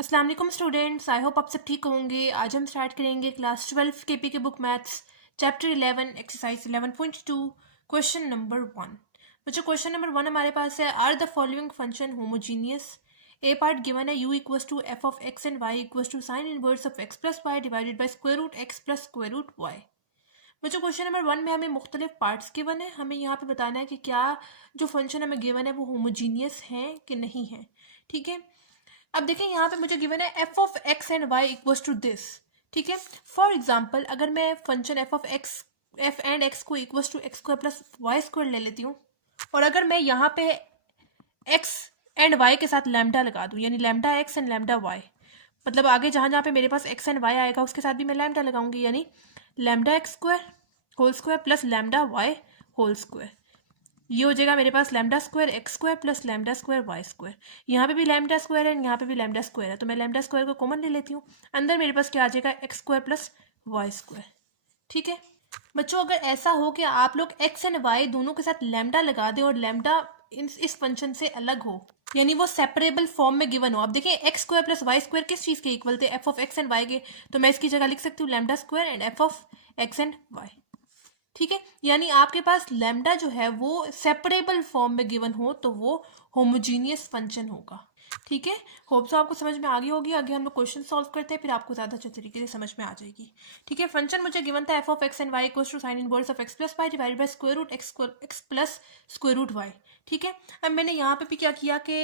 अस्सलाम वालेकुम students, I hope आप सब ठीक होंगे। आज हम स्टार्ट करेंगे क्लास 12 केपी के book maths chapter 11 exercise 11.2 question number 1। बच्चों क्वेश्चन नंबर 1 हमारे पास है, are the following function homogeneous. A part given है u equals to f of x and y equals to sine inverse of x plus y divided by square root x plus square root y. बच्चों question number 1 में हमें मुख्तलिफ parts given है, हमें यहाँ पे बताना है कि क्या जो फंक्शन हमें गिवन है वो होमोजीनियस है कि नहीं है। ठीक है, अब देखें यहाँ पे मुझे गिवन है f of x and y equals to this. ठीक है, फॉर एग्जांपल अगर मैं फंक्शन एफ एंड एक्स को equals to x square plus y square ले लेती हूँ, और अगर मैं यहाँ पे एक्स एंड वाई के साथ लैम्डा लगा दूँ, यानी lambda x and lambda y, मतलब आगे जहाँ जहाँ पे मेरे पास एक्स एंड वाई आएगा उसके साथ भी मैं लैम्डा लगाऊंगी, यानी lambda x square whole square plus lambda y whole square. ये हो जाएगा मेरे पास lambda square x square plus lambda square y square. यहाँ पे भी लैम्डा स्क्वायर है, यहाँ पे भी लैम्डा स्क्वायर है, तो मैं लैम्डा स्क्वायर को कॉमन ले लेती हूँ। अंदर मेरे पास क्या आ जाएगा, x square plus y square. ठीक है बच्चों, अगर ऐसा हो कि आप लोग एक्स एंड वाई दोनों के साथ लैम्डा लगा दें और लैम्डा इस फंक्शन से अलग हो, यानी वो सेपरेबल फॉर्म में गिवन हो। आप देखें x square plus y square किस चीज़ के इक्वल थे, f of x and y के, तो मैं इसकी जगह लिख सकती हूँ lambda square and f of x and y. ठीक है, यानी आपके पास लैम्डा जो है वो सेपरेबल फॉर्म में गिवन हो तो वो होमोजीनियस फंक्शन होगा। ठीक है, होप सो आपको समझ में आ गई होगी। आगे हम लोग क्वेश्चन सॉल्व करते हैं, फिर आपको ज़्यादा अच्छे तरीके से समझ में आ जाएगी। ठीक है, फंक्शन मुझे गिवन था f of x and y equals to sine inverse of x plus y divided by square root x plus square root y. ठीक है, अब मैंने यहाँ पे भी क्या किया कि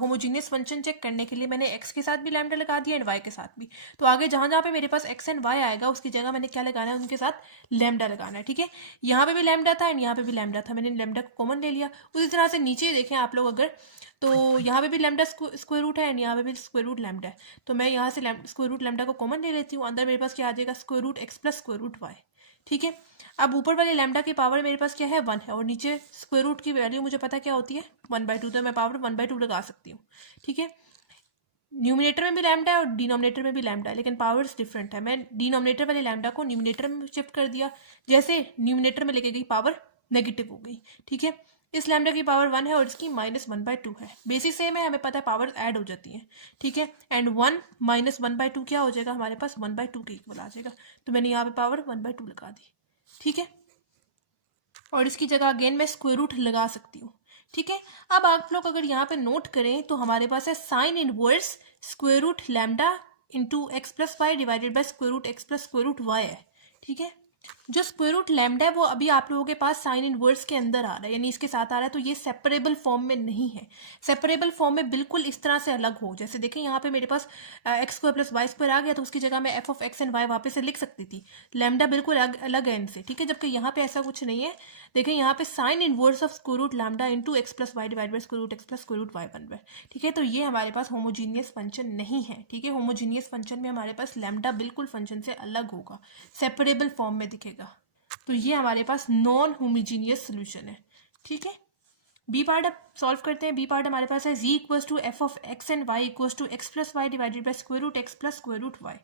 होमोजीनियस फंक्शन चेक करने के लिए मैंने एक्स के साथ भी लैम्डा लगा दिया एंड वाई के साथ भी। तो आगे जहाँ जहाँ पे मेरे पास एक्स एंड वाई आएगा उसकी जगह मैंने क्या लगाना है, उनके साथ लैम्डा लगाना है। ठीक है, यहाँ पे भी लैम्डा था एंड यहाँ पे भी लैम्डा था, मैंने लैम्डा को कॉमन ले लिया। उसी तरह से नीचे देखें आप लोग अगर, तो यहाँ पे भी लैम्डा स्क्वायर रूट है एंड यहाँ पे भी स्क्वायर रूट लैम्डा है, तो मैं यहाँ से स्क्वायर रूट लैम्डा को कॉमन ले लेती हूँ। अंदर मेरे पास क्या आ जाएगा, square root x plus square root y. ठीक है, अब ऊपर वाले लैम्डा की पावर मेरे पास क्या है, 1 है, और नीचे स्क्वायर रूट की वैल्यू मुझे पता क्या होती है, 1/2, तो मैं पावर 1/2 लगा सकती हूँ। ठीक है, न्यूमिनेटर में भी लैम्डा है और डिनोमिनेटर में भी लैम्डा है, लेकिन पावर्स डिफरेंट है। मैं डिनोमिनेटर वाले लैम्डा को न्यूमिनेटर में शिफ्ट कर दिया, जैसे न्यूमिनेटर में लेके गई पावर नेगेटिव हो गई। ठीक है, इस लैम्डा की पावर 1 है और इसकी -1/2 है। बेसिस सेम है, हमें पता है पावर ऐड हो जाती है। ठीक है, एंड 1 - 1/2 क्या हो जाएगा, हमारे पास 1/2 के इक्वल आ जाएगा, तो मैंने यहाँ पे पावर 1/2 लगा दी। ठीक है, और इसकी जगह अगेन मैं स्क्वायर रूट लगा सकती हूँ। ठीक है, अब आप लोग अगर यहाँ पे नोट करें तो हमारे पास है sine inverse square root lambda into x plus y divided by square root x plus square root y है। ठीक है, जो स्क्वायर रूट लैम्डा है वो अभी आप लोगों के पास साइन इनवर्स के अंदर आ रहा है, यानी इसके साथ आ रहा है, तो ये सेपरेबल फॉर्म में नहीं है। सेपरेबल फॉर्म में बिल्कुल इस तरह से अलग हो, जैसे देखें यहाँ पे मेरे पास x square plus y square आ गया, तो उसकी जगह मैं f of x and y वापस से लिख सकती थी। लैम्डा बिल्कुल अलग है इनसे। ठीक है, जबकि यहाँ पे ऐसा कुछ नहीं है। देखें यहाँ पे sine inverse of square root lambda into x plus y divide by square root x plus square root y बन रहा है। ठीक है, तो ये हमारे पास होमोजीनियस फंक्शन नहीं है। ठीक है, होमोजीनियस फंक्शन में हमारे पास लैम्डा बिल्कुल फंक्शन से अलग होगा, सेपरेबल फॉर्म में दिखेगा, तो ये हमारे पास नॉन होमोजीनियस सोल्यूशन है। ठीक है, बी पार्ट अब सॉल्व करते हैं। बी पार्ट हमारे पास है z equals to f of x and y equals to x plus y divided by square root x plus square root y.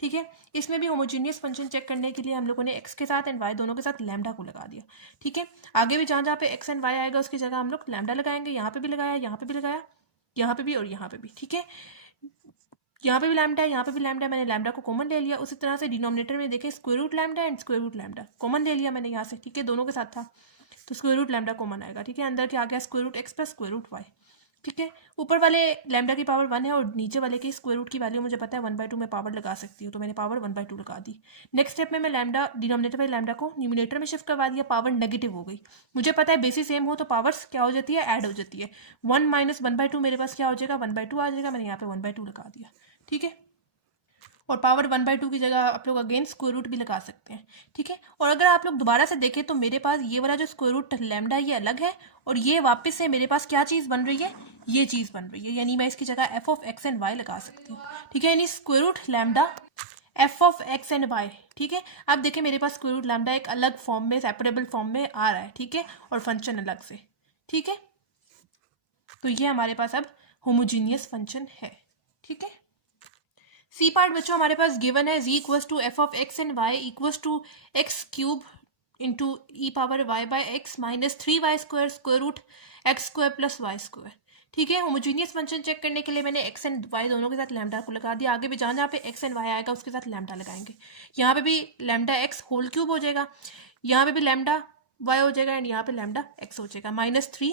ठीक है, इसमें भी होमोजीनियस फंक्शन चेक करने के लिए हम लोगों ने x के साथ एंड y दोनों के साथ लैम्डा को लगा दिया। ठीक है, आगे भी जहाँ जहाँ पे x एंड y आएगा उसकी जगह हम लोग लैम्डा लगाएंगे। यहाँ पे भी लगाया, यहाँ पे भी लगाया, यहाँ पे भी और यहाँ पे भी। ठीक है, यहाँ पे भी लैम्डा है, यहाँ पे भी लैम्डा है, मैंने लैम्डा को कॉमन ले लिया। उसी तरह से डिनोमिनेटर में देखें square root lambda and square root lambda common ले लिया मैंने यहाँ से। ठीक है, दोनों के साथ था, तो स्क्वायर रूट लैम्डा कॉमन आएगा। ठीक है, अंदर क्या आ गया, square root x plus square root y. ठीक है, ऊपर वाले लैम्डा की पावर 1 है और नीचे वाले की स्क्वायर रूट की वैल्यू मुझे पता है 1/2 में पावर लगा सकती हूँ, तो मैंने पावर 1/2 लगा दी। नेक्स्ट स्टेप में मैं लैम्डा डिनोमिनेटर वाले लैम्डा को न्यूमिनेटर में शिफ्ट करवा दिया, पावर नेगेटिव हो गई। मुझे पता है बेसिस सेम हो तो पावर्स क्या हो जाती है, ऐड हो जाती है। 1 - 1/2 मेरे पास क्या हो जाएगा, 1/2 आ जाएगा, मैंने यहाँ पे 1/2 लगा दिया। ठीक है, और पावर 1/2 की जगह आप लोग अगेन स्क्वायर रूट भी लगा सकते हैं। ठीक है, और अगर आप लोग दोबारा से देखें तो मेरे पास ये वाला जो स्क्वायर रूट लैम्डा ये अलग है, और ये वापस से मेरे पास क्या चीज़ बन रही है, ये चीज़ बन रही है, यानी मैं इसकी जगह f of x and y लगा सकती हूँ। ठीक है, यानी square root lambda f of x and y. ठीक है, अब देखिए मेरे पास स्क्वायर रूट लैम्डा एक अलग फॉर्म में, सेपरेबल फॉर्म में आ रहा है। ठीक है, और फंक्शन अलग से। ठीक है, तो ये हमारे पास अब होमोजीनियस फंक्शन है। ठीक है, सी पार्ट बच्चों हमारे पास गिवन है z equals to f of x and y equals to x cube into e power y by x minus 3y square square root x square plus y square. ठीक है। Homogeneous function check करने के लिए मैंने x and Y दोनों के साथ lambda को लगा दिया। आगे भी जहाँ जहाँ पे एक्स एंड वाई आएगा उसके साथ लैम्डा लगाएंगे। यहाँ पे भी लैम्डा एक्स होल क्यूब हो जाएगा, यहाँ पे भी लैम्डा वाई हो जाएगा, एंड यहाँ पे लैम्डा एक्स हो जाएगा। -3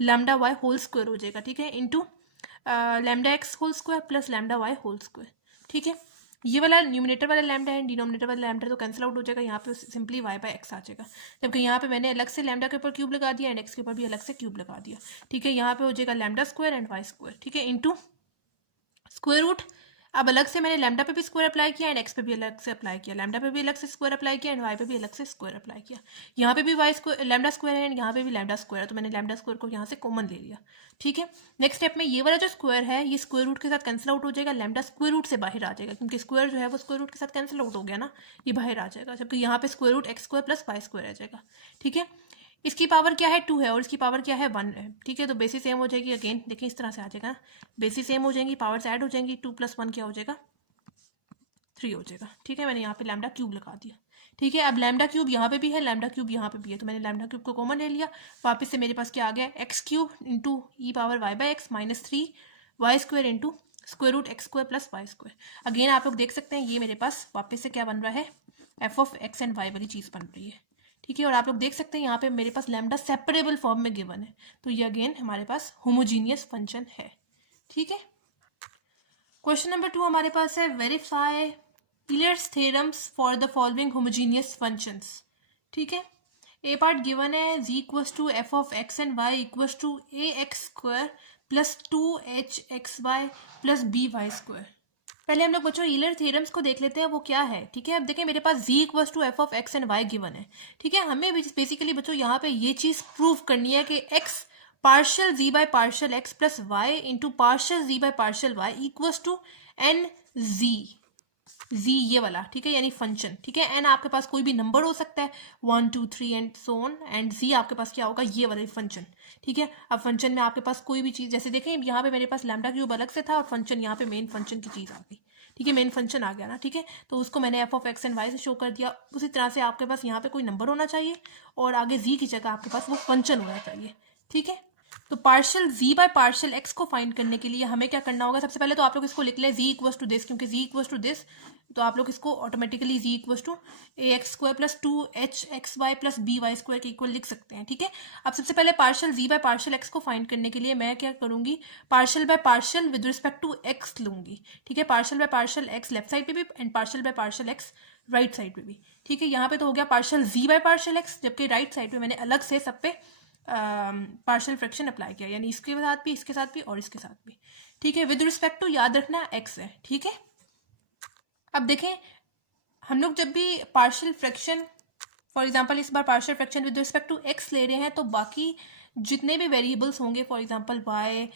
लैम्डा वाई होल स्क्वायर हो जाएगा, ठीक है, into lambda x whole square plus lambda y whole square, ठीक है। ये वाला न्यूमिनेटर वाला लैम्डा है, डिनोमिनेटर वाला लैम्डा तो कैंसिल आउट हो जाएगा, यहाँ पे सिंपली वाई बाय एक्स आ जाएगा। जबकि यहाँ पे मैंने अलग से लैम्डा के ऊपर क्यूब लगा दिया एंड एक्स के ऊपर भी अलग से क्यूब लगा दिया, ठीक है। यहाँ पे हो जाएगा lambda square and y square, ठीक है, इंटू स्क्वायर रूट। अब अलग से मैंने लैम्डा पे भी स्क्वायर अप्लाई किया एंड एक्स पे भी अलग से अप्लाई किया, लैम्डा पे भी अलग से स्क्वायर अप्लाई किया एंड वाई पे भी अलग से स्क्वायर अप्लाई किया। यहाँ पे भी वाई स्क्वायर लैम्डा स्क्वायर है एंड यहाँ पे भी लैम्डा स्क्वायर है, तो मैंने लैम्डा स्क्वायर को यहाँ से कॉमन ले लिया, ठीक है। नेक्स्ट स्टेप में ये वाला जो स्क्वायर है ये स्क्वायर रूट के साथ कैंसिल आउट हो जाएगा, लैम्डा स्क्वायर रूट से बाहर आ जाएगा क्योंकि स्क्वायर जो है वो स्क्वायर रूट के साथ कैंसिल आउट हो गया ना, ये बाहर आ जाएगा। जबकि यहाँ पे square root x square plus y square आ जाएगा, ठीक है। इसकी पावर क्या है 2 है और इसकी पावर क्या है 1 है, ठीक है। तो बेसिस सेम हो जाएगी, अगेन देखिए इस तरह से आ जाएगा, बेसिस सेम हो जाएंगी, पावर्स ऐड हो जाएंगी, 2 + 1 क्या हो जाएगा 3 हो जाएगा, ठीक है। मैंने यहाँ पे लैम्डा क्यूब लगा दिया, ठीक है। अब लैम्डा क्यूब यहाँ पे भी है, लैम्डा क्यूब यहाँ पे भी है, तो मैंने लैम्डा क्यूब को कॉमन ले लिया। वापस से मेरे पास क्या आ गया x cube into e power y by x -3 y square into square root x square plus y square. Again आप लोग देख सकते हैं ये मेरे पास वापस से क्या बन रहा है f of x and y वाली चीज़ बन रही है, ठीक है। और आप लोग देख सकते हैं यहाँ पे मेरे पास लैम्डा सेपरेबल फॉर्म में गिवन है, तो ये अगेन हमारे पास होमोजीनियस फंक्शन है, ठीक है। क्वेश्चन नंबर 2 हमारे पास है verify Euler's theorems for the following homogeneous functions, ठीक है। ए पार्ट गिवन है z equals to f of x and y equals to a x square plus 2hxy plus b y square. पहले हम लोग बच्चों ईलर थ्योरम्स को देख लेते हैं वो क्या है, ठीक है। अब देखें मेरे पास z equals to f of x and y given है, ठीक है। हमें बेसिकली बच्चों यहाँ पे ये चीज़ प्रूव करनी है कि x partial z by partial x plus y into partial z by partial y equals to n z ये वाला, ठीक है, यानी फंक्शन, ठीक है। एन आपके पास कोई भी नंबर हो सकता है 1 2 3 and so on, and z आपके पास क्या होगा ये वाला फंक्शन, ठीक है। अब फंक्शन में आपके पास कोई भी चीज़, जैसे देखें यहाँ पे मेरे पास लैम्डा क्यूब अलग से था और फंक्शन यहाँ पे मेन फंक्शन की चीज़ आ गई, ठीक है, मेन फंक्शन आ गया ना, ठीक है। तो उसको मैंने f of x and y से शो कर दिया। उसी तरह से आपके पास यहाँ पे कोई नंबर होना चाहिए और आगे z की जगह आपके पास वो फंक्शन होना चाहिए, ठीक है। तो partial z by partial x को फाइंड करने के लिए हमें क्या करना होगा, सबसे पहले तो आप लोग इसको लिख लें z इक्वल्स टू दिस, क्योंकि z इक्वल्स टू दिस तो आप लोग इसको automatically z equals to a x square plus 2hxy plus b y square के इक्वल लिख सकते हैं, ठीक है। अब सबसे पहले partial z by partial x को फाइंड करने के लिए मैं क्या करूंगी, partial by partial with respect to x लूंगी, ठीक है। Partial by partial x left side पे भी and partial by partial x right side पे भी, ठीक है। यहाँ पे तो हो गया partial z by partial x, जबकि राइट साइड पे मैंने अलग से सब पे पार्शियल फ्रैक्शन अप्लाई किया, यानी इसके साथ भी, इसके साथ भी और इसके साथ भी, ठीक है। विद रिस्पेक्ट टू याद रखना x है, ठीक है। अब देखें हम लोग जब भी पार्शियल फ्रैक्शन, फॉर एग्जांपल इस बार partial fraction with respect to x ले रहे हैं, तो बाकी जितने भी वेरिएबल्स होंगे, फॉर एग्जांपल y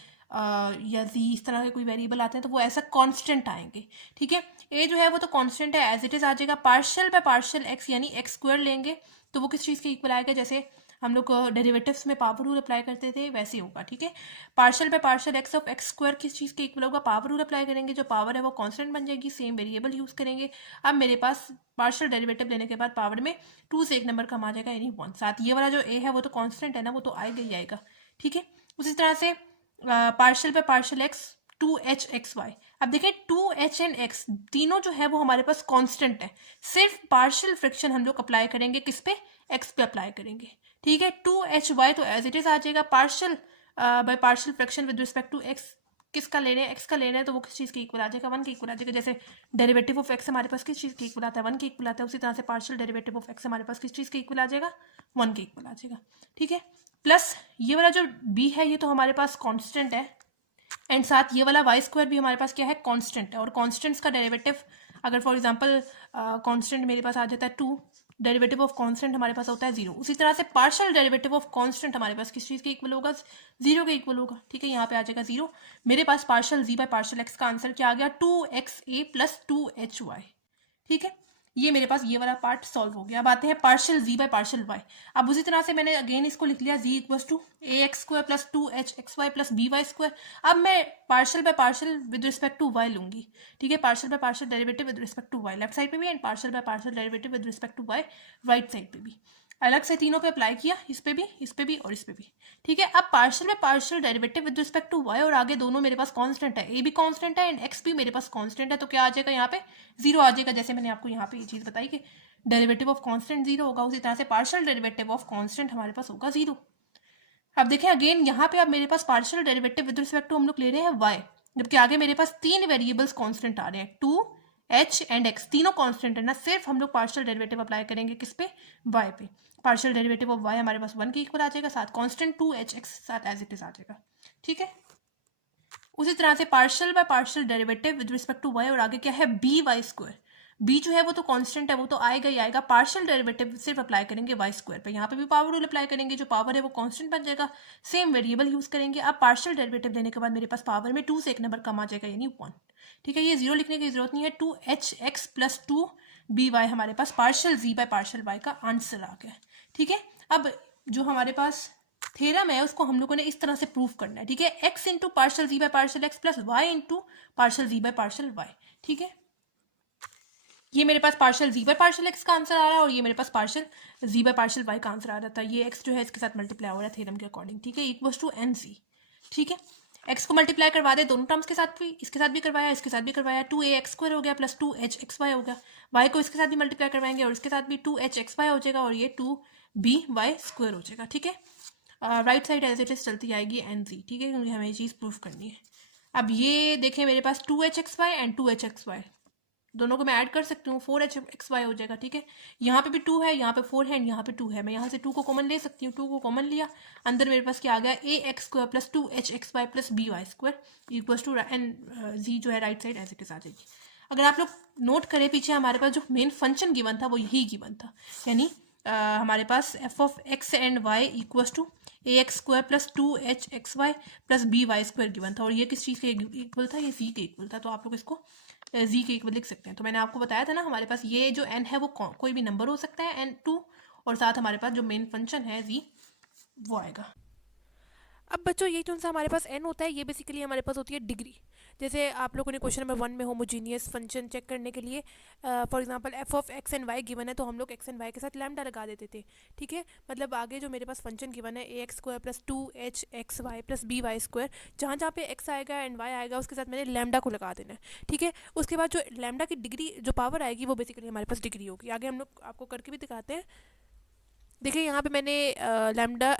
या z, इस तरह के कोई वेरिएबल आते हैं तो वो ऐसा कांस्टेंट आएंगे, ठीक है। a जो है वो तो कांस्टेंट है, एज इट इज आ जाएगा। पार्शियल बाय पार्शियल x यानी x स्क्वायर लेंगे तो वो किस चीज़ के इक्वल आएगा, जैसे हम लोग डेरिवेटिव्स में पावर रूल अप्लाई करते थे वैसे होगा, ठीक है। Partial by partial x of x square किस चीज़ के इक्वल होगा, पावर रूल अप्लाई करेंगे, जो पावर है वो कांस्टेंट बन जाएगी, सेम वेरिएबल यूज़ करेंगे। अब मेरे पास पार्शियल डेरिवेटिव लेने के बाद पावर में 2 से एक नंबर कम आ जाएगा यानी 1। साथ ये वाला जो a है वो तो कांस्टेंट है ना, वो तो आएगा ही आएगा, ठीक है। उसी तरह से partial by partial x 2hxy। अब देखिए 2h एंड x तीनों जो है वो हमारे पास कांस्टेंट है, सिर्फ पार्शियल फ्रैक्शन हम लोग अप्लाई करेंगे किस पे, x पे अप्लाई करेंगे, ठीक है। 2hy तो एज इट इज आ जाएगा। Partial by partial fraction with respect to x किसका लेना है, x का लेना है, तो वो किस चीज़ के इक्वल आ जाएगा, 1 के इक्वल आ जाएगा। जैसे डेरिवेटिव ऑफ x हमारे पास किस चीज़ के इक्वल आता है, 1 के इक्वल आता है, उसी तरह से पार्शियल डेरिवेटिव ऑफ x हमारे पास किस चीज़ के इक्वल आ जाएगा, 1 के इक्वल आ जाएगा, ठीक है। प्लस ये वाला जो b है ये तो हमारे पास कॉन्स्टेंट है, एंड साथ ये वाला वाई स्क्वायर भी हमारे पास क्या है, कांस्टेंट है। और कांस्टेंट्स का डेरिवेटिव अगर फॉर एग्जांपल कांस्टेंट मेरे पास आ जाता है 2, डेरिवेटिव ऑफ कांस्टेंट हमारे पास होता है 0। उसी तरह से पार्शियल डेरिवेटिव ऑफ कांस्टेंट हमारे पास किस चीज़ के इक्वल होगा, 0 के इक्वल होगा, ठीक है। यहाँ पे आ जाएगा 0। मेरे पास partial z by partial x का आंसर क्या आ गया, 2xa प्लस 2hy, ठीक है। ये मेरे पास ये वाला पार्ट सॉल्व हो गया। अब आते हैं partial z by partial y। अब उसी तरह से मैंने अगेन इसको लिख लिया z equals to a x square plus 2hxy plus b y square. अब मैं partial by partial with respect to y लूंगी, ठीक है। Partial by partial derivative with respect to y left side पे भी and partial by partial derivative with respect to y right side पे भी। अलग से तीनों पे अप्लाई किया, इस पे भी, इस पे भी और इस पे भी, ठीक है। अब पार्शियल में partial derivative with respect to y, और आगे दोनों मेरे पास कांस्टेंट है, ए भी कांस्टेंट है एंड एक्स भी मेरे पास कांस्टेंट है, तो क्या आ जाएगा यहाँ पे 0 आ जाएगा। जैसे मैंने आपको यहाँ पे ये चीज़ बताई कि डेरिवेटिव ऑफ कांस्टेंट 0 होगा, उसी तरह से पार्शियल डेरिवेटिव ऑफ कांस्टेंट हमारे पास होगा 0। अब देखें अगेन यहाँ पे अब मेरे पास partial derivative with respect to हम लोग ले रहे हैं वाई, जबकि आगे मेरे पास 3 वेरिएबल्स कांस्टेंट आ रहे हैं, 2 h एंड x, तीनों कांस्टेंट है ना। सिर्फ हम लोग पार्शियल डेरिवेटिव अप्लाई करेंगे किस पे, y पे। पार्शियल डेरिवेटिव ऑफ y हमारे पास 1 के इक्वल आ जाएगा, साथ कांस्टेंट 2hx साथ एज इट इज आ जाएगा, ठीक है। उसी तरह से partial by partial derivative with respect to y, और आगे क्या है बी वाई स्क्वायर। बी जो है वो तो कांस्टेंट है, वो तो आएगा ही आएगा। पार्शियल डेरिवेटिव सिर्फ अप्लाई करेंगे वाई स्क्वायर पे, यहाँ पे भी पावर रूल अप्लाई करेंगे, जो पावर है वो कांस्टेंट बन जाएगा, सेम वेरिएबल यूज करेंगे। अब पार्शियल डेरिवेटिव लेने के बाद मेरे पास पावर में 2 से एक नंबर कम आ जाएगा, यानी 1, ठीक है। ये 0 लिखने की जरूरत नहीं है, 2hx प्लस 2by हमारे पास partial z by partial y का आंसर आ गया, ठीक है। अब जो हमारे पास थ्योरम है उसको हम लोगों ने इस तरह से प्रूव करना है, ठीक है। x into partial z by partial x plus y into partial z by partial y, ठीक है। ये मेरे पास partial z by partial x का आंसर आ रहा है और ये मेरे पास partial z by partial y का आंसर आ रहा था। ये x जो है इसके साथ मल्टीप्लाई हो रहा है थ्योरम के अकॉर्डिंग, ठीक है, इक्वल्स टू एन सी, ठीक है। x को मल्टीप्लाई करवा दे दोनों टर्म्स के साथ भी, इसके साथ भी करवाया, इसके साथ भी करवाया, 2ax² हो गया प्लस 2hxy हो गया। y को इसके साथ भी मल्टीप्लाई करवाएंगे और इसके साथ भी 2hxy हो जाएगा और ये 2by² हो जाएगा, ठीक है। Right side as it is चलती आएगी एन सी, ठीक है, क्योंकि हमें ये चीज़ प्रूफ करनी है। अब ये देखें मेरे पास 2hxy एंड 2hxy दोनों को मैं ऐड कर सकती हूँ, 4hxy हो जाएगा, ठीक है। यहाँ पे भी 2 है, यहाँ पे 4 है, यहाँ पे 2 है, मैं यहाँ से 2 को कॉमन ले सकती हूँ, 2 को कॉमन लिया, अंदर मेरे पास क्या आ गया ax² plus 2hxy plus by² equals to N जी जो है right side as it is आ जाएगी। अगर आप लोग नोट करें पीछे हमारे पास जो मेन फंक्शन गिवन था वो यही गिवन था, यानी हमारे पास f of x and y equals to ax² plus 2hxy plus by² given था, और ये किस चीज़ के इक्वल था, ये c के इक्वल था, तो आप लोग इसको z के इक्वल लिख सकते हैं। तो मैंने आपको बताया था ना हमारे पास ये जो n है वो कोई भी नंबर हो सकता है n2, और साथ हमारे पास जो मेन फंक्शन है z वो आएगा। अब बच्चों ये जो सा हमारे पास n होता है ये बेसिकली हमारे पास होती है डिग्री। जैसे आप लोगों ने क्वेश्चन नंबर 1 में होमोजीनियस फंक्शन चेक करने के लिए for example f of x and y given है तो हम लोग एक्स एंड वाई के साथ लैम्डा लगा देते थे, ठीक है। मतलब आगे जो मेरे पास फंक्शन गिवन है ax² plus 2hxy plus by², जहाँ जहाँ पे x आएगा एंड y आएगा उसके साथ मैंने लैम्डा को लगा देना है, ठीक है। उसके बाद जो लैम्डा की डिग्री जो पावर आएगी वो बेसिकली हमारे पास डिग्री होगी। आगे हम लोग आपको करके भी दिखाते हैं। देखिए यहाँ पे मैंने लैम्डा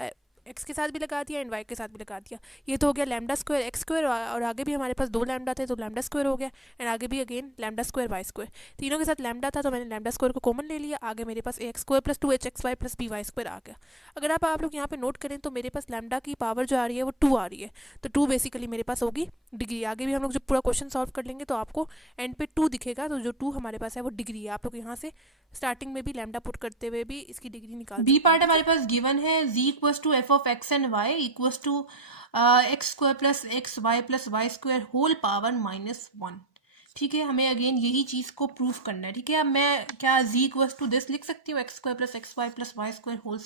एक्स के साथ भी लगा दिया एंड वाई के साथ भी लगा दिया, ये तो हो गया लैम्डा स्क्वायर एक्स स्क्वायर, और आगे भी हमारे पास 2 लैम्डा थे तो लैम्डा स्क्वायर हो गया, एंड आगे भी अगेन लैम्डा स्क्वायर y², तीनों के साथ लैम्डा था तो मैंने लैम्डा स्क्वायर को कॉमन ले लिया, आगे मेरे पास ax² plus 2hxy plus by² आ गया। अगर आप लोग यहाँ पे नोट करें तो मेरे पास लैम्डा की पावर जो आ रही है वो 2 आ रही है, तो 2 बेसिकली मेरे पास होगी डिग्री। आगे भी हम लोग जब पूरा क्वेश्चन सॉल्व कर लेंगे तो आपको एंड पे 2 दिखेगा, तो जो 2 हमारे पास है वो डिग्री है। आप लोग यहाँ से स्टार्टिंग में भी लैम्डा पुट करते हुए भी इसकी डिग्री निकाल बी पार्ट हमारे पास गिवन है z equals to f of x and y equals to x² plus x y plus y² whole power -1, ठीक है। हमें अगेन यही चीज़ को प्रूफ करना है, ठीक है। अब मैं क्या z इक्वल्स टू दिस लिख सकती हूँ x² plus x y plus y² whole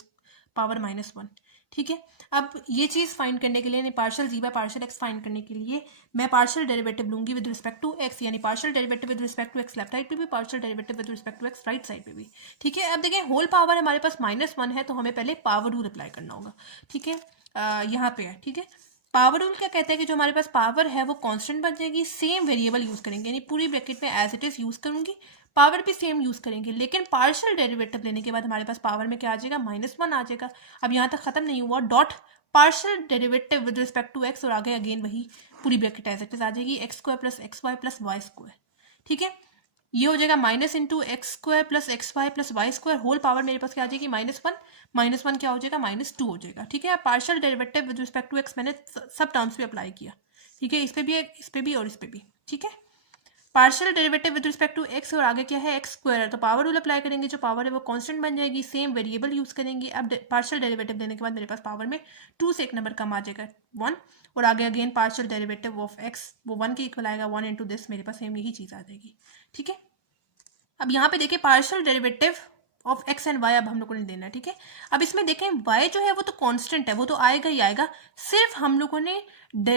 power -1, ठीक है। अब ये चीज़ फाइंड करने के लिए partial z by partial x find करने के लिए मैं पार्शियल डेरिवेटिव लूंगी विद रिस्पेक्ट टू x, यानी partial derivative with respect to x left side पे भी, partial derivative with respect to x right side पे भी, ठीक है। अब देखिए होल पावर हमारे पास -1 है तो हमें पहले पावर रूल अप्लाई करना होगा, ठीक है। यहाँ पे है, ठीक है। पावर रूल क्या कहता है कि जो हमारे पास पावर है वो कांस्टेंट बन जाएगी, सेम वेरिएबल यूज करेंगे, यानी पूरी ब्रैकेट में एज इट इज यूज करूंगी, पावर भी सेम यूज करेंगे, लेकिन पार्शियल डेरिवेटिव लेने के बाद हमारे पास पावर में क्या आ जाएगा -1 आ जाएगा। अब यहाँ तक खत्म नहीं हुआ, dot partial derivative with respect to x, और आगे अगेन वही पूरी ब्रैकेट एज इट इज आ जाएगी x² plus x y plus y², ठीक है। ये हो जाएगा minus into x² plus x y plus y² whole power मेरे पास क्या आ जाएगी -1 क्या हो जाएगा -2 हो जाएगा, ठीक है। Partial derivative with respect to x मैंने सब टर्म्स पे अप्लाई किया, ठीक है, इस पे भी और इस पे भी, ठीक है। Partial derivative with respect to x और आगे क्या है x² है, तो पावर रूल अप्लाई करेंगे, जो पावर है वो कांस्टेंट बन जाएगी, सेम वेरिएबल यूज करेंगे। अब पार्शियल डेरिवेटिव देने के बाद मेरे पास पावर में 2 से एक नंबर कम आ जाएगा 1, और आगे again partial derivative of x वो 1 के इक्वल आएगा, 1 इंटू दिस मेरे पास सेम यही चीज़ आ जाएगी, ठीक है। अब यहाँ पे देखिए partial derivative of x and y अब हम लोगों ने देना है, ठीक है। अब इसमें देखें वाई जो है वो तो कांस्टेंट है, वो तो आएगा ही आएगा, सिर्फ हम लोगों ने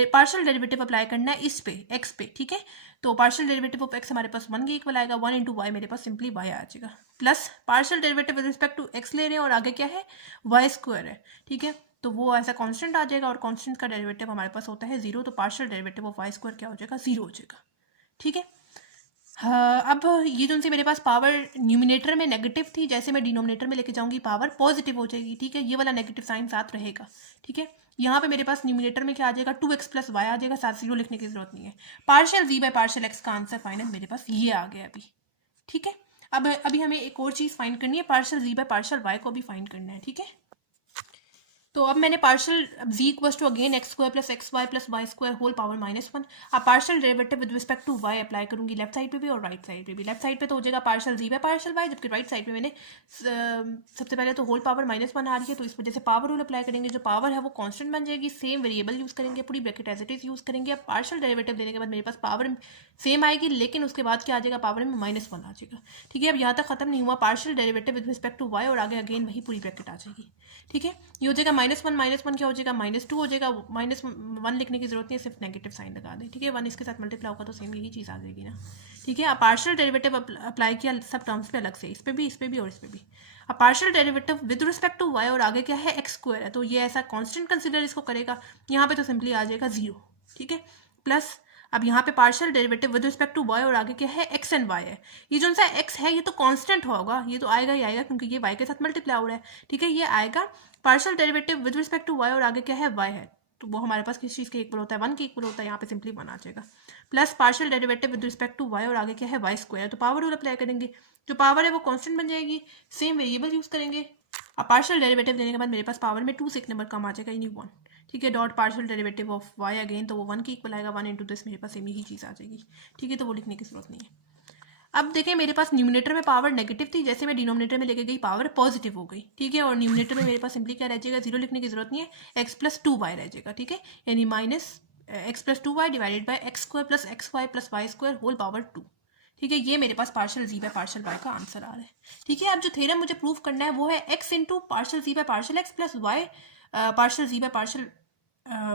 पार्शियल डेरिवेटिव अप्लाई करना है इस पे, एक्स पे, ठीक है। तो पार्शियल डेरिवेटिव ऑफ एक्स हमारे पास 1 के इक्वल आएगा, 1 इंटू वाई मेरे पास सिंपली वाई आ जाएगा, plus partial derivative with respect to x ले रहे हैं और आगे क्या है वाई स्क्वायर है, ठीक है। तो वो ऐसा कांस्टेंट आ जाएगा और कांस्टेंट का डेरिवेटिव हमारे पास होता है 0, तो partial derivative of y square क्या हो जाएगा 0 हो जाएगा, ठीक है। हाँ, अब ये जो से मेरे पास पावर न्यूमिनेटर में नेगेटिव थी, जैसे मैं डिनोमिनेटर में लेके जाऊंगी पावर पॉजिटिव हो जाएगी, ठीक है। ये वाला नेगेटिव साइन साथ रहेगा, ठीक है। यहाँ पे मेरे पास न्यूमिनेटर में क्या आ जाएगा 2x प्लस वाई आ जाएगा, साथ 0 लिखने की जरूरत नहीं है। Partial z by partial x का आंसर फाइनल मेरे पास ये आ गया अभी, ठीक है। अब अभी हमें एक और चीज़ फाइंड करनी है, partial z by partial y को भी फाइंड करना है, ठीक है। तो अब मैंने partial z equals to again x square plus x y plus y square whole power -1। अब partial derivative with respect to y apply करूंगी लेफ्ट साइड पे भी और राइट साइड पे भी। लेफ्ट साइड पे तो हो जाएगा partial z by partial y, जबकि राइट साइड पे मैंने सबसे पहले तो होल पावर -1 आ रही है, तो इस वजह से पावर रूल अप्लाई करेंगे, जो पावर है वो कांस्टेंट बन जाएगी, सेम वेरिएबल यूज करेंगे, पूरी bracket as it is use करेंगे। अब पार्शियल डेरिवेटिव देने के बाद मेरे पास पावर सेम आएगी, लेकिन उसके बाद क्या आ जाएगा पावर में -1 आ जाएगा, ठीक है। अब यहाँ तक खत्म नहीं हुआ, partial derivative with respect to y और आगे अगेन वही पूरी ब्रैकेट आ जाएगी, ठीक है। ये हो जाएगा -1 क्या हो जाएगा -2 हो जाएगा, -1 लिखने की जरूरत नहीं है, सिर्फ नेगेटिव साइन लगा दें, ठीक है। 1 इसके साथ मल्टीप्लाई होगा तो सेम यही चीज़ आ जाएगी ना, ठीक है। अब पार्शियल डेरिवेटिव अप्लाई किया सब टर्म्स पे अलग से, इस पे भी और इस पे भी। अब partial derivative with respect to y और आगे क्या है एक्स स्क्वायर है, तो ये ऐसा कांस्टेंट कंसीडर इसको करेगा, यहाँ पे तो सिंपली आ जाएगा 0, ठीक है। प्लस अब यहाँ पे partial derivative with respect to y और आगे क्या है एक्स एंड y है, ये जो सा x है ये तो कांस्टेंट होगा, ये तो आएगा ही आएगा क्योंकि ये y के साथ मल्टीप्लाई हो रहा है, ठीक है। ये आएगा partial derivative with respect to y और आगे क्या है y है, तो वो हमारे पास किस चीज़ के इक्वल होता है 1 के इक्वल होता है, यहाँ पे सिंपली 1 आ जाएगा। Plus partial derivative with respect to y और आगे क्या है वाई स्क्वायर, तो पावर रूल अप्लाई करेंगे, जो पावर है वो कांस्टेंट बन जाएगी, सेम वेरिएबल यूज करेंगे। अब पार्शियल डेरिवेटिव देने के बाद मेरे पास पावर में 2 से एक नंबर कम आ जाएगा, यानी 1, ठीक है। Dot partial derivative of y again, तो वो 1 के इक्वल आएगा, 1 इंटू दिस मेरे पास सेम यही चीज़ आ जाएगी, ठीक है। तो वो लिखने की जरूरत नहीं है। अब देखें मेरे पास न्यूमिनेटर में पावर नेगेटिव थी, जैसे मैं डिनोमिनेटर में लेके गई पावर पॉजिटिव हो गई, ठीक है। और न्यूमिनेटर में मेरे पास सिंपली क्या रह जाएगा 0 लिखने की जरूरत नहीं है, x प्लस 2y रह जाएगा, ठीक है। यानी -x plus 2y divided by x square plus x y plus y square whole power 2, ठीक है। ये मेरे पास partial z by partial y का आंसर आ रहा है, ठीक है। अब जो थ्योरम मुझे प्रूव करना है वो है x into partial z by partial x plus y partial z by partial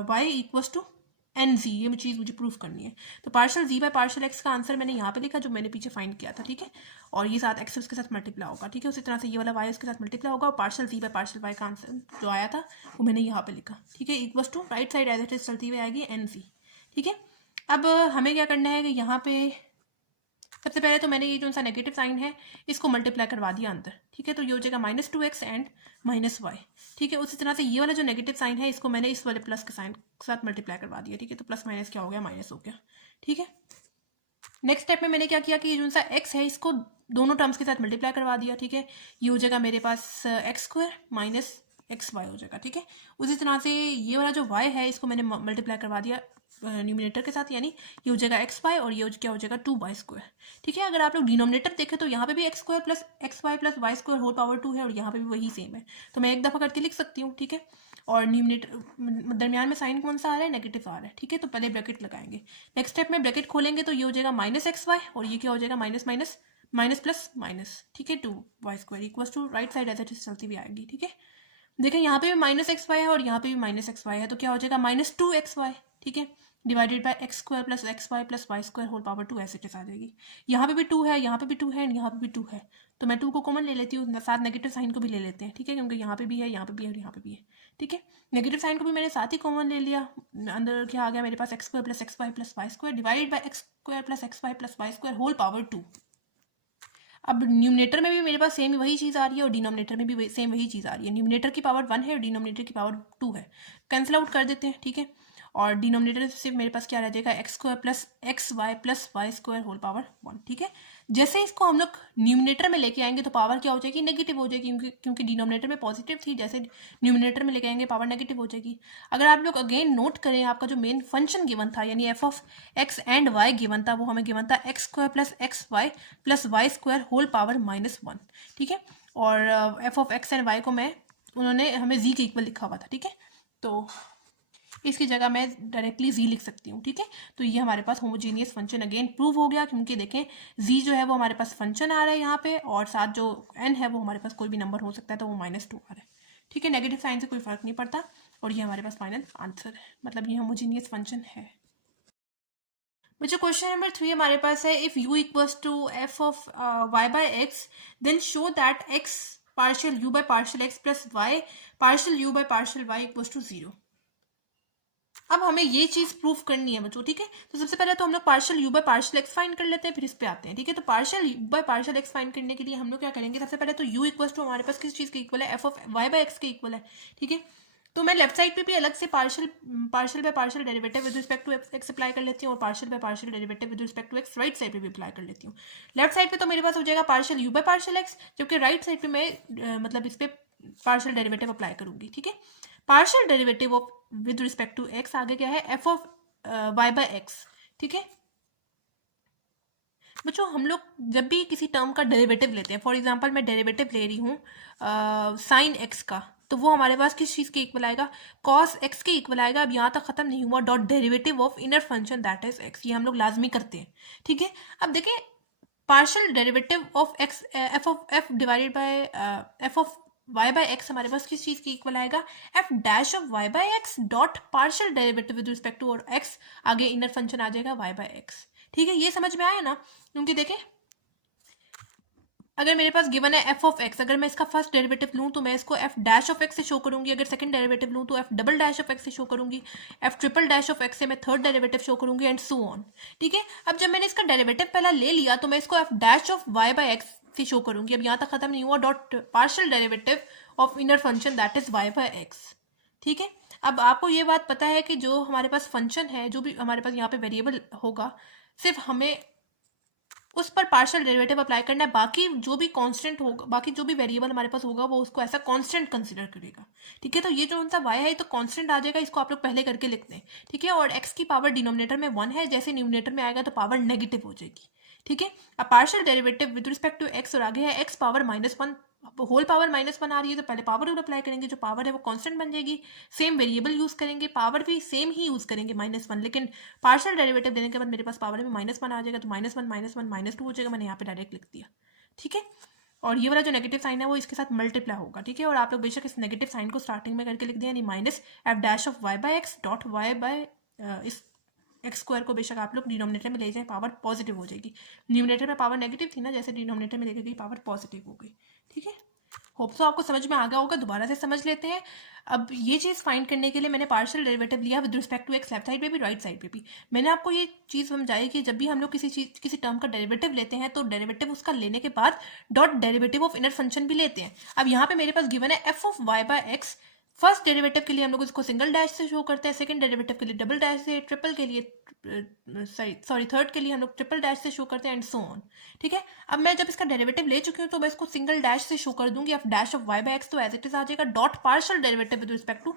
y equals to N z, ये चीज़ मुझे प्रूफ करनी है। तो partial z by partial x का आंसर मैंने यहाँ पे लिखा जो मैंने पीछे फाइंड किया था, ठीक है। और ये साथ x उसके साथ मल्टीप्लाई होगा, ठीक है। उसी तरह से ये वाला y उसके साथ मल्टीप्लाई होगा और partial z by partial y का आंसर जो आया था वो मैंने यहाँ पे लिखा, ठीक है। Equals to right side as it is चलती हुई आएगी एन जी, ठीक है। अब हमें क्या करना है कि यहाँ पे सबसे पहले तो मैंने ये जो सा नेगेटिव साइन है इसको मल्टीप्लाई करवा दिया अंदर, ठीक है। तो ये हो जाएगा -2x एंड -y, ठीक है। उसी तरह से ये वाला जो नेगेटिव साइन है इसको मैंने इस वाले प्लस के साइन के साथ मल्टीप्लाई करवा दिया, ठीक है। तो प्लस माइनस क्या हो गया माइनस हो गया, ठीक है। नेक्स्ट स्टेप में मैंने क्या किया कि ये जो सा x है इसको दोनों टर्म्स के साथ मल्टीप्लाई करवा दिया, ठीक है। ये हो जाएगा मेरे पास x square minus x y हो जाएगा, ठीक है। उसी तरह से ये वाला जो y है इसको मैंने मल्टीप्लाई करवा दिया न्यूमिनेटर के साथ, यानी ये हो जाएगा एक्स वाई और ये क्या हो जाएगा 2y स्क्वायर, ठीक है। अगर आप लोग डिनोमिनेटर देखें तो यहाँ पे भी x square plus x y plus y square whole power 2 है और यहाँ पे भी वही सेम है, तो मैं एक दफ़ा करके लिख सकती हूँ, ठीक है। और न्यूमिनेटर दरमियान में साइन कौन सा आ रहा है नेगेटिव आ रहा है, ठीक है। तो पहले ब्रैकेट लगाएंगे, नेक्स्ट स्टेप में ब्रैकेट खोलेंगे तो ये हो जाएगा -xy और ये क्या हो जाएगा minus minus minus plus minus, ठीक है। 2y square equals to right side as it is चलती हुई आएगी, ठीक है। देखें यहाँ पे भी -xy है और यहाँ पे भी -xy है, तो क्या हो जाएगा -2xy, ठीक है, divided by x square plus x y plus y square whole power 2 ऐसे के साथ आ जाएगी। यहाँ पे भी 2 है, यहाँ पे भी 2 है एंड यहाँ पे भी 2 है, तो मैं 2 को कॉमन ले लेती हूँ, साथ नेगेटिव साइन को भी ले लेते हैं, ठीक है, क्योंकि यहाँ पे भी है, यहाँ पे भी है और यहाँ पे भी है, ठीक है। नेगेटिव साइन को भी मैंने साथ ही कॉमन ले लिया, अंदर क्या आ गया मेरे पास x square plus x y plus y square divided by x square plus x y plus y square whole power 2। अब न्यूमिनेटर में भी मेरे पास सेम वही चीज़ आ रही है और डिनोमिनेटर में भी सेम वही चीज़ आ रही है। न्यूमिनेटर की पावर 1 है और डिनोमिनेटर की पावर 2 है, कैंसिल आउट कर देते हैं, ठीक है। और डिनोमिनेटर से मेरे पास क्या रह जाएगा x square plus x y plus y square whole power 1, ठीक है। जैसे इसको हम लोग न्यूमिनेटर में लेके आएंगे तो पावर क्या हो जाएगी नेगेटिव हो जाएगी, क्योंकि डिनोमिनेटर में पॉजिटिव थी, जैसे न्यूमिनेटर में लेके आएंगे पावर नेगेटिव हो जाएगी। अगर आप लोग अगेन नोट करें आपका जो मेन फंक्शन गिवन था यानी f of x and y given था, वो हमें गिवन था x square plus x y plus y square whole power -1, ठीक है। और f of x and y को उन्होंने हमें जी के इक्वल लिखा हुआ था, ठीक है। तो इसकी जगह मैं डायरेक्टली जी लिख सकती हूँ, ठीक है। तो ये हमारे पास होमोजीनियस फंक्शन अगेन प्रूव हो गया, क्योंकि देखें जी जो है वो हमारे पास फंक्शन आ रहा है यहाँ पे, और साथ जो n है वो हमारे पास कोई भी नंबर हो सकता है, तो वो -2 आ रहा है, ठीक है। नेगेटिव साइन से कोई फर्क नहीं पड़ता, और ये हमारे पास फाइनल आंसर है, मतलब ये होमोजीनियस फंक्शन है। बच्चों क्वेश्चन नंबर 3 हमारे पास है, if u equals to f of y by x, then show that x partial u by partial x plus y partial u by partial y equals to 0। अब हमें ये चीज proof करनी है बच्चों, ठीक है। तो सबसे पहले तो हम लोग partial u by partial x find कर लेते हैं, फिर इस पे आते हैं, ठीक है। तो partial u by partial x find करने के लिए हम लोग क्या करेंगे, सबसे पहले तो u इक्वल्स टू हमारे पास किस चीज के इक्वल है, f of y by x के इक्वल है, ठीक है। तो मैं लेफ्ट साइड पे भी अलग से partial by partial derivative with respect to x apply कर लेती हूँ, और partial by partial derivative with respect to x right side पे भी अप्लाई कर लेती हूँ। लेफ्ट साइड पे तो मेरे पास हो जाएगा partial u by partial x, जबकि राइट साइड पे मैं मतलब इस पे पार्शियल डेरिवेटिव अप्लाई करूंगी, ठीक है। Partial derivative of with respect to x आगे क्या है, f of y by x, ठीक है। बच्चों हम लोग जब भी किसी टर्म का डेरिवेटिव लेते हैं, फॉर एग्जांपल मैं डेरिवेटिव ले रही हूँ साइन एक्स का, तो वो हमारे पास किस चीज़ के इक्वल आएगा, कॉस एक्स के इक्वल आएगा। अब यहाँ तक खत्म नहीं हुआ, dot derivative of inner function that is x, ये हम लोग लाजमी करते हैं, ठीक है। अब देखें partial derivative of x f of f divided by f of y by x हमारे पास किस चीज़ की इक्वल आएगा, f dash of y by x dot partial derivative with respect to और x, आगे इनर फंक्शन आ जाएगा y बाय एक्स, ठीक है। ये समझ में आया ना, क्योंकि देखें अगर मेरे पास गिवन है एफ ऑफ एक्स, अगर मैं इसका फर्स्ट डेरिवेटिव लूँ तो मैं इसको एफ डैश ऑफ एक्स से शो करूंगी, अगर सेकंड डेरिवेटिव लूँ तो F double dash of x से शो करूंगी, F triple dash of x से मैं थर्ड डेरिवेटिव शो करूंगी, एंड सो ऑन, ठीक है। अब जब मैंने इसका डेरिवेटिव पहला ले लिया तो मैं इसको f dash of y by x से शो करूंगी। अब यहाँ तक खत्म नहीं हुआ, dot partial derivative of inner function that is y by x, ठीक है। अब आपको ये बात पता है कि जो हमारे पास फंक्शन है, जो भी हमारे पास यहाँ पे वेरिएबल होगा, सिर्फ हमें उस पर पार्शियल डेरिवेटिव अप्लाई करना है, बाकी जो भी कांस्टेंट होगा, बाकी जो भी वेरिएबल हमारे पास होगा वो उसको ऐसा कांस्टेंट कंसीडर करेगा, ठीक है। तो ये जो उनका y है तो कांस्टेंट आ जाएगा, इसको आप लोग पहले करके लिखते हैं, ठीक है। और x की पावर डिनोमिनेटर में 1 है, जैसे न्यूमिनेटर में आएगा तो पावर नेगेटिव हो जाएगी, ठीक है। अब partial derivative with respect to x और आगे है x पावर -1, होल पावर -1 आ रही है तो पहले पावर रूल अप्लाई करेंगे, जो पावर है वो कांस्टेंट बन जाएगी, सेम वेरिएबल यूज करेंगे, पावर भी सेम ही यूज करेंगे -1, लेकिन पार्शियल डेरिवेटिव देने के बाद मेरे पास पावर में -1 आ जाएगा, तो -1 -2 हो जाएगा, मैंने यहाँ पे डायरेक्ट लिख दिया, ठीक है। और ये वाला जो नेगेटिव साइन है वो इसके साथ मल्टीप्लाई होगा, ठीक है। और आप लोग बेशक इस नेगेटिव साइन को स्टार्टिंग में करके लिख दिया, यानी minus f dash of y by x dot y by इस एक्स स्क्वायर को बेशक आप लोग डिनोमिनेटर में ले जाएं, पावर पॉजिटिव हो जाएगी। न्यूमिनेटर में पावर नेगेटिव थी ना, जैसे डिनोमिनेटर में लेकर गई पावर पॉजिटिव हो गई, ठीक है। होप सो आपको समझ में आ गया होगा, दोबारा से समझ लेते हैं। अब ये चीज़ फाइंड करने के लिए मैंने पार्शियल डेरिवेटिव लिया with respect to x, left side पे भी राइट साइड पे भी। मैंने आपको ये चीज़ समझाई कि जब भी हम लोग किसी टर्म का डेरिवेटिव लेते हैं तो डेरिवेटिव उसका लेने के बाद dot derivative of inner function भी लेते हैं। अब यहाँ पे मेरे पास गिवन है f of y by x, first derivative के लिए हम लोग इसको सिंगल डैश से शो करते हैं, सेकंड डेरिवेटिव के लिए डबल डैश से, ट्रिपल के लिए थर्ड के लिए हम लोग ट्रिपल डैश से शो करते हैं, एंड सो ऑन, ठीक है। अब मैं जब इसका डेरिवेटिव ले चुकी हूँ तो मैं इसको सिंगल डैश से शो कर दूंगी, f dash of y by x, तो एज इट इज आ जाएगा dot partial derivative with respect to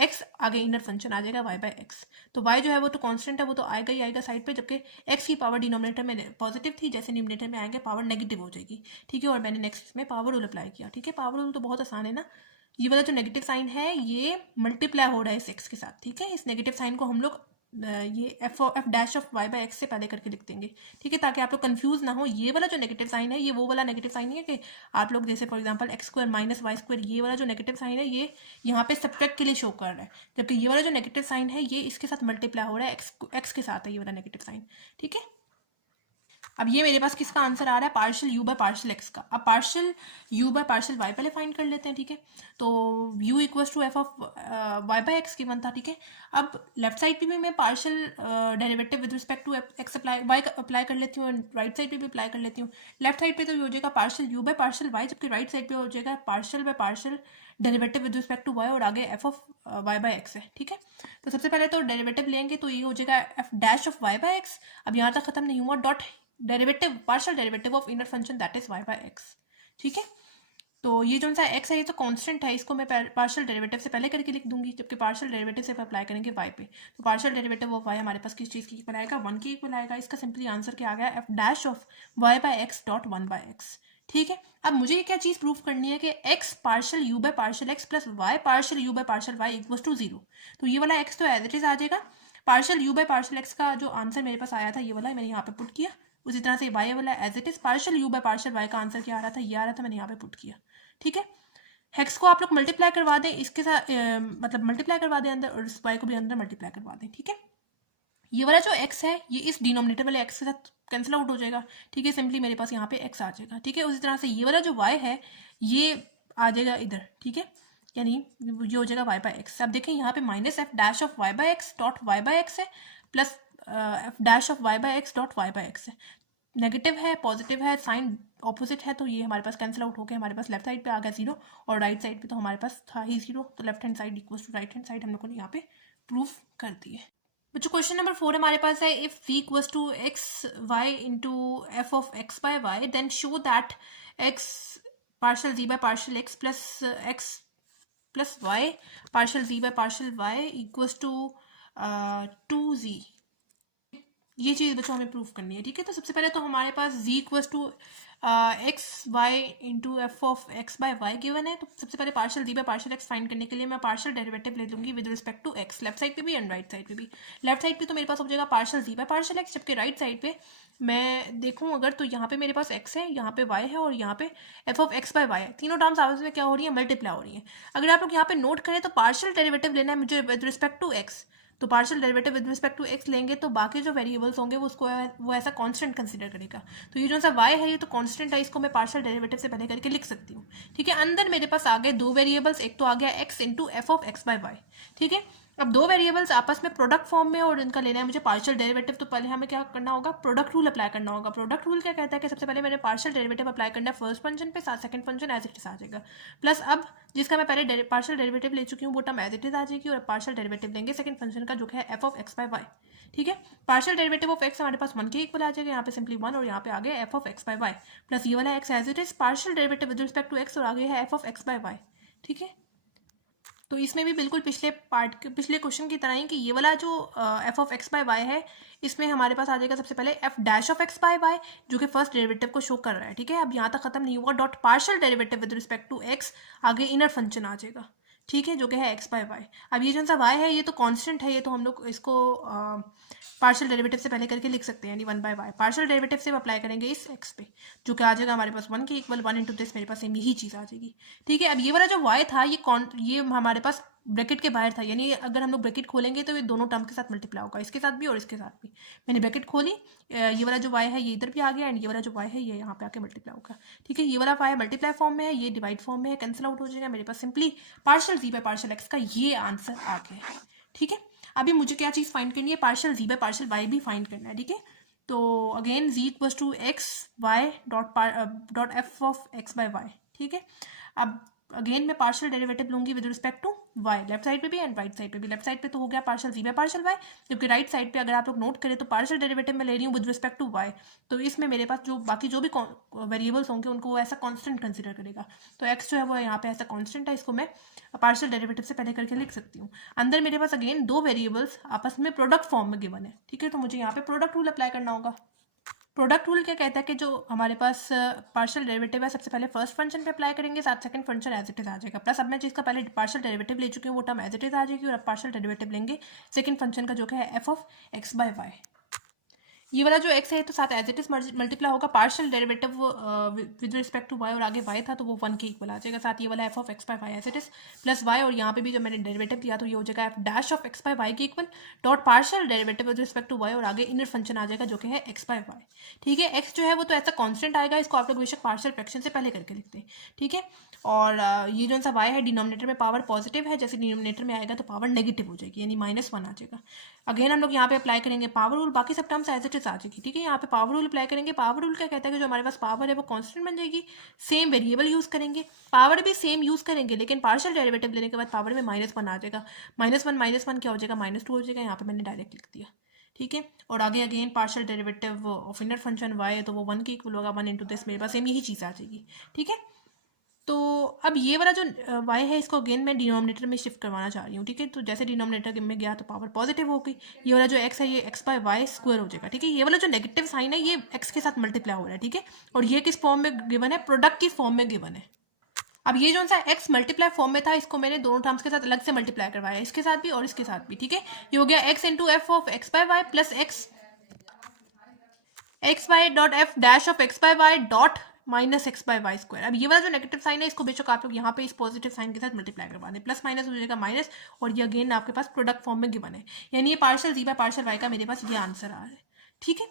x, आगे इनर फंक्शन आ जाएगा वाई बाय एक्स। तो वाई जो है वो तो कांस्टेंट है, वो तो आएगा ही आएगा साइड पे, जबकि एक्स की पावर डिनोमिनेटर में पॉजिटिव थी, जैसे न्यूमिनेटर में आएंगे पावर नेगेटिव हो जाएगी, ठीक है। और मैंने नेक्स्ट में पावर रूल अप्लाई किया, ठीक है। पावर रूल तो बहुत आसान है ना, ये वाला जो नेगेटिव साइन है ये मल्टीप्लाई हो रहा है इस एक्स के साथ, ठीक है। इस नेगेटिव साइन को हम लोग ये f dash of y by x से पहले करके लिख देंगे, ठीक है, ताकि आप लोग कंफ्यूज ना हो। ये वाला जो नेगेटिव साइन है ये वो वाला नेगेटिव साइन नहीं है कि आप लोग जैसे for example x square minus y square, ये वाला जो नेगेटिव साइन है ये यहाँ पे सब्ट्रैक्ट के लिए शो कर रहा है, जबकि ये वाला जो नेगेटिव साइन है ये इसके साथ मल्टीप्लाई हो रहा है, एक्स के साथ है ये वाला नेगेटिव साइन, ठीक है। अब ये मेरे पास किसका आंसर आ रहा है, partial u by partial x का। अब partial u by partial y पहले फाइंड कर लेते हैं, ठीक है। तो u equals to f of y by x की बनता, ठीक है। अब लेफ्ट साइड पे भी मैं partial derivative with respect to x apply y apply कर लेती हूँ, राइट साइड पे भी अप्लाई कर लेती हूँ। लेफ्ट साइड पे तो हो जाएगा partial u by partial y, जबकि राइट साइड पे हो जाएगा partial by partial derivative with respect to y, और आगे f of y by x है, ठीक है। तो सबसे पहले तो डेरिवेटिव लेंगे तो ये हो जाएगा f dash of y by x. अब यहाँ तक खत्म नहीं हुआ, dot derivative partial derivative of inner function that is y by x, ठीक है। तो ये जो सा एक्स है ये तो कांस्टेंट है, इसको मैं पार्शियल डेरिवेटिव से पहले करके लिख दूंगी, जबकि पार्शियल डेरिवेटिव से अप्लाई करेंगे वाई पे। तो पार्शियल डेरिवेटिव ऑफ वाई हमारे पास किस चीज़ की इक्वल आएगा, 1 की इक्वल आएगा। इसका सिंपली आंसर क्या आ गया, f dash of y by x dot 1 by x, ठीक है, अब मुझे ये क्या चीज़ प्रूव करनी है कि x partial u by partial x plus y partial u by partial y equal to 0। तो ये वाला x तो एज इट इज आ जाएगा। Partial u by partial x का जो आंसर मेरे पास आया था ये वाला मैंने यहाँ पे पुट किया। उसी तरह से y वाला as it is partial u by partial y का आंसर क्या आ रहा था, ये आ रहा था, मैंने यहाँ पे पुट किया। ठीक है, हेक्स को आप लोग मल्टीप्लाई करवा दें इसके साथ, मतलब मल्टीप्लाई करवा दें अंदर, और इस y को भी अंदर मल्टीप्लाई करवा दें। ठीक है, ये वाला जो x है ये इस डिनोमिनेटर वाले x के साथ कैंसिल आउट हो जाएगा। ठीक है, सिंपली मेरे पास यहाँ पे x आ जाएगा। ठीक है, उसी तरह से ये वाला जो y है ये आ जाएगा इधर। ठीक है, यानी ये हो जाएगा y बाय एक्स। अब देखें यहाँ पे minus f dash of y by x dot y by x है, plus f dash of y by x dot y by x है। नेगेटिव है, पॉजिटिव है, साइन ऑपोजिट है, तो ये हमारे पास कैंसिल आउट हो गया। हमारे पास लेफ्ट साइड पे आ गया 0 और राइट साइड पे तो हमारे पास था ही 0, तो left hand side equals to right hand side हम लोगों ने यहाँ पे प्रूफ कर दिए। बच्चों क्वेश्चन नंबर 4 हमारे पास है, if v equals to x y into f of x by y then show that x partial z by partial x plus y partial z by partial y equals to 2z। ये चीज़ बच्चों हमें proof करनी है। ठीक है, तो सबसे पहले तो हमारे पास z equals to x y into f of x by y given है। तो सबसे पहले partial z by partial x find करने के लिए मैं पार्शल डेरिवेटिव ले लूंगी with respect to x, left side पे भी एंड राइट साइड पे भी। लेफ्ट साइड पे तो मेरे पास हो जाएगा partial z by partial x, जबकि राइट साइड पे मैं देखूँ अगर तो यहाँ पे मेरे पास x है, यहाँ पे y है और यहाँ पे f of x by y है। तीनों टर्म्स आपस में क्या हो रही है, मल्टीप्लाई हो रही है। अगर आप लोग यहाँ पे नोट करें तो पार्शियल डेरिवेटिव लेना है मुझे विद रिस्पेक्ट टू x, तो partial derivative with respect to x लेंगे तो बाकी जो वेरिएबल्स होंगे वो उसको वो ऐसा कांस्टेंट कंसीडर करेगा। तो ये जो सा y है ये तो कांस्टेंट है, इसको मैं पार्शियल डेरिवेटिव से पहले करके लिख सकती हूँ। ठीक है, अंदर मेरे पास आ गए दो वेरिएबल्स, एक तो आ गया x into f of x by y. ठीक है, अब दो वेरिएबल्स आपस में प्रोडक्ट फॉर्म में और इनका लेना है मुझे पार्शियल डेरिवेटिव, तो पहले हमें क्या करना होगा, प्रोडक्ट रूल अप्लाई करना होगा। प्रोडक्ट रूल क्या कहता है कि सबसे पहले मैंने पार्शियल डेरिवेटिव अप्लाई करना है फर्स्ट फंक्शन पे, साथ second function as it is आ जाएगा, प्लस अब जिसका मैं पहले पार्शियल डेरिवेटिव ले चुकी हूँ वो टर्म एज इट इज आ जाएगी, और पार्शियल डेरिवेटिव लेंगे सेकंड फंक्शन का जो है f of x by y. ठीक है, पार्शियल डेरिवेटिव ऑफ एक्स हमारे पास 1 के इक्वल आ जाएगा, यहाँ पे सिंपली 1 और यहाँ पे आ गया f of x by y, plus ये वाला x as it is partial derivative with respect to x और आगे है f of x by y. ठीक है, तो इसमें भी बिल्कुल पिछले क्वेश्चन की तरह ही कि ये वाला जो f of x by y है इसमें हमारे पास आ जाएगा सबसे पहले f dash of x by y जो कि फर्स्ट डेरिवेटिव को शो कर रहा है। ठीक है, अब यहाँ तक खत्म नहीं हुआ, dot partial derivative with respect to x, आगे इनर फंक्शन आ जाएगा। ठीक है, जो कि है एक्स बाय वाई। अब ये जो सा वाई है ये तो कांस्टेंट है, ये तो हम लोग इसको पार्शियल डेरिवेटिव से पहले करके लिख सकते हैं, यानी 1 बाय वाई। पार्शियल डेरिवेटिव से अप्लाई करेंगे इस एक्स पे जो कि आ जाएगा हमारे पास 1 के इक्वल, 1 इंटू दिस, मेरे पास सेम यही चीज़ आ जाएगी। ठीक है, अब ये वाला जो वाई था ये हमारे पास ब्रैकेट के बाहर था, यानी अगर हम लोग ब्रैकेट खोलेंगे तो ये दोनों टर्म के साथ मल्टीप्लाई होगा, इसके साथ भी और इसके साथ भी। मैंने ब्रैकेट खोली, ये वाला जो वाई है ये इधर भी आ गया एंड ये वाला जो वाई है ये यहाँ पे आके मल्टीप्लाई होगा। ठीक है, ये वाला वाई मल्टीप्लाई फॉर्म में है, ये डिवाइड फॉर्म में है, कैंसिल आउट हो जाएगा, मेरे पास simply partial g by partial x का ये आंसर आ गया है। ठीक है, अभी मुझे क्या चीज़ फाइंड करनी है, partial g by partial y भी फाइंड करना है। ठीक है, तो again g equals to x y dot f of x by y. ठीक है, अब अगेन मैं पार्शियल डेरिवेटिव लूंगी with respect to y, left side पे भी एंड राइट साइड पे भी। लेफ्ट साइड पे तो हो गया partial g by partial y, जबकि राइट साइड पे अगर आप लोग नोट करें तो पार्शियल डेरिवेटिव में ले रही हूँ विद रिस्पेक्ट टू वाई, तो इसमें मेरे पास जो बाकी जो भी वेरिएबल्स होंगे उनको वो ऐसा कांस्टेंट कंसीडर करेगा। तो एक्स जो है वो यहाँ पे ऐसा कांस्टेंट है, इसको मैं पार्शियल डेरिवेटिव से पहले करके लिख सकती हूँ। अंदर मेरे पास अगेन दो वेरिएबल्स आपस में प्रोडक्ट फॉर्म में गिवन है। ठीक है, तो मुझे यहाँ पे प्रोडक्ट रूल अप्लाई करना होगा। प्रोडक्ट रूल क्या कहता है कि जो हमारे पास पार्शियल डेरिवेटिव है सबसे पहले फर्स्ट फंक्शन पे अप्लाई करेंगे, साथ second function as it is आ जाएगा, प्लस अब मैं जिसका पहले पार्शियल डेरिवेटिव ले चुकी हूँ वो टर्म एज इट इज आ जाएगी, और अब पार्शियल डेरिवेटिव लेंगे सेकंड फंक्शन का जो है f of x by y. ये वाला जो x है तो साथ एज इट इज मल्टीप्लाई होगा, partial derivative with respect to y और आगे y था तो वो 1 के इक्वल आ जाएगा, साथ ये वाला f of x by y as it is plus y, और यहाँ पे भी जब मैंने डेरिवेटिव लिया तो ये हो जाएगा f dash of x by y के equal dot partial derivative with respect to y और आगे इनर फंक्शन आ जाएगा जो कि है एक्स बाय वाई। ठीक है, x जो है वो तो ऐसा कॉन्स्टेंट आएगा, इसको आप लोग बेशक पार्शियल फ्रैक्शन से पहले करके लिखते हैं। ठीक है, और ये जो सा y है डिनोमिनेटर में पावर पॉजिटिव है, जैसे डिनोमिनेटर में आएगा तो पावर नेगेटिव हो जाएगी, यानी -1 आ जाएगा। अगेन हम लोग यहाँ पे अप्लाई करेंगे पावर रूल, बाकी सब टर्म्स एज इट इज आ जाएगी। ठीक है, यहाँ पे पावर रूल अप्लाई करेंगे। पावर रूल क्या कहता है कि जो हमारे पास पावर है वो कांस्टेंट बन जाएगी, सेम वेरिएबल यूज करेंगे, पावर भी सेम यूज करेंगे, लेकिन पार्शियल डेरिवेटिव लेने के बाद पावर में -1 आ जाएगा। -1 क्या हो जाएगा, -2 हो जाएगा, यहाँ पे मैंने डायरेक्ट लिख दिया। ठीक है, और आगे again partial derivative of inner function y है तो वो 1 के इक्वल होगा, 1 इंटू दिस, मेरे पास सेम यही चीज़ आ जाएगी। ठीक है, तो अब ये वाला जो y है इसको अगेन मैं डिनोमिनेटर में शिफ्ट करवाना चाह रही हूँ, ठीक है। तो जैसे डिनोमिनेटर में गया तो पावर पॉजिटिव हो गई, ये वाला जो x है ये x बाय वाई स्क्वायर हो जाएगा, ठीक है। ये वाला जो नेगेटिव साइन है ये x के साथ मल्टीप्लाई हो रहा है, ठीक है। और ये किस फॉर्म में गिवन है, प्रोडक्ट की फॉर्म में गिवन है। अब ये जो सा x मल्टीप्लाई फॉर्म में था इसको मैंने दोनों टर्म्स के साथ अलग से मल्टीप्लाई करवाया, इसके साथ भी और इसके साथ भी, ठीक है। ये हो गया x into f of x by y plus x y dot f dash of x by y dot minus x by y square. अब ये वाला जो नेगेटिव साइन है इसको बेशक आप लोग यहाँ पे इस पॉजिटिव साइन के साथ मल्टीप्लाई करवा दें, प्लस माइनस हो जाएगा माइनस, और ये अगेन आपके पास प्रोडक्ट फॉर्म में गिवन है, यानी ये partial g by partial y का मेरे पास ये आंसर आ रहा है, ठीक है।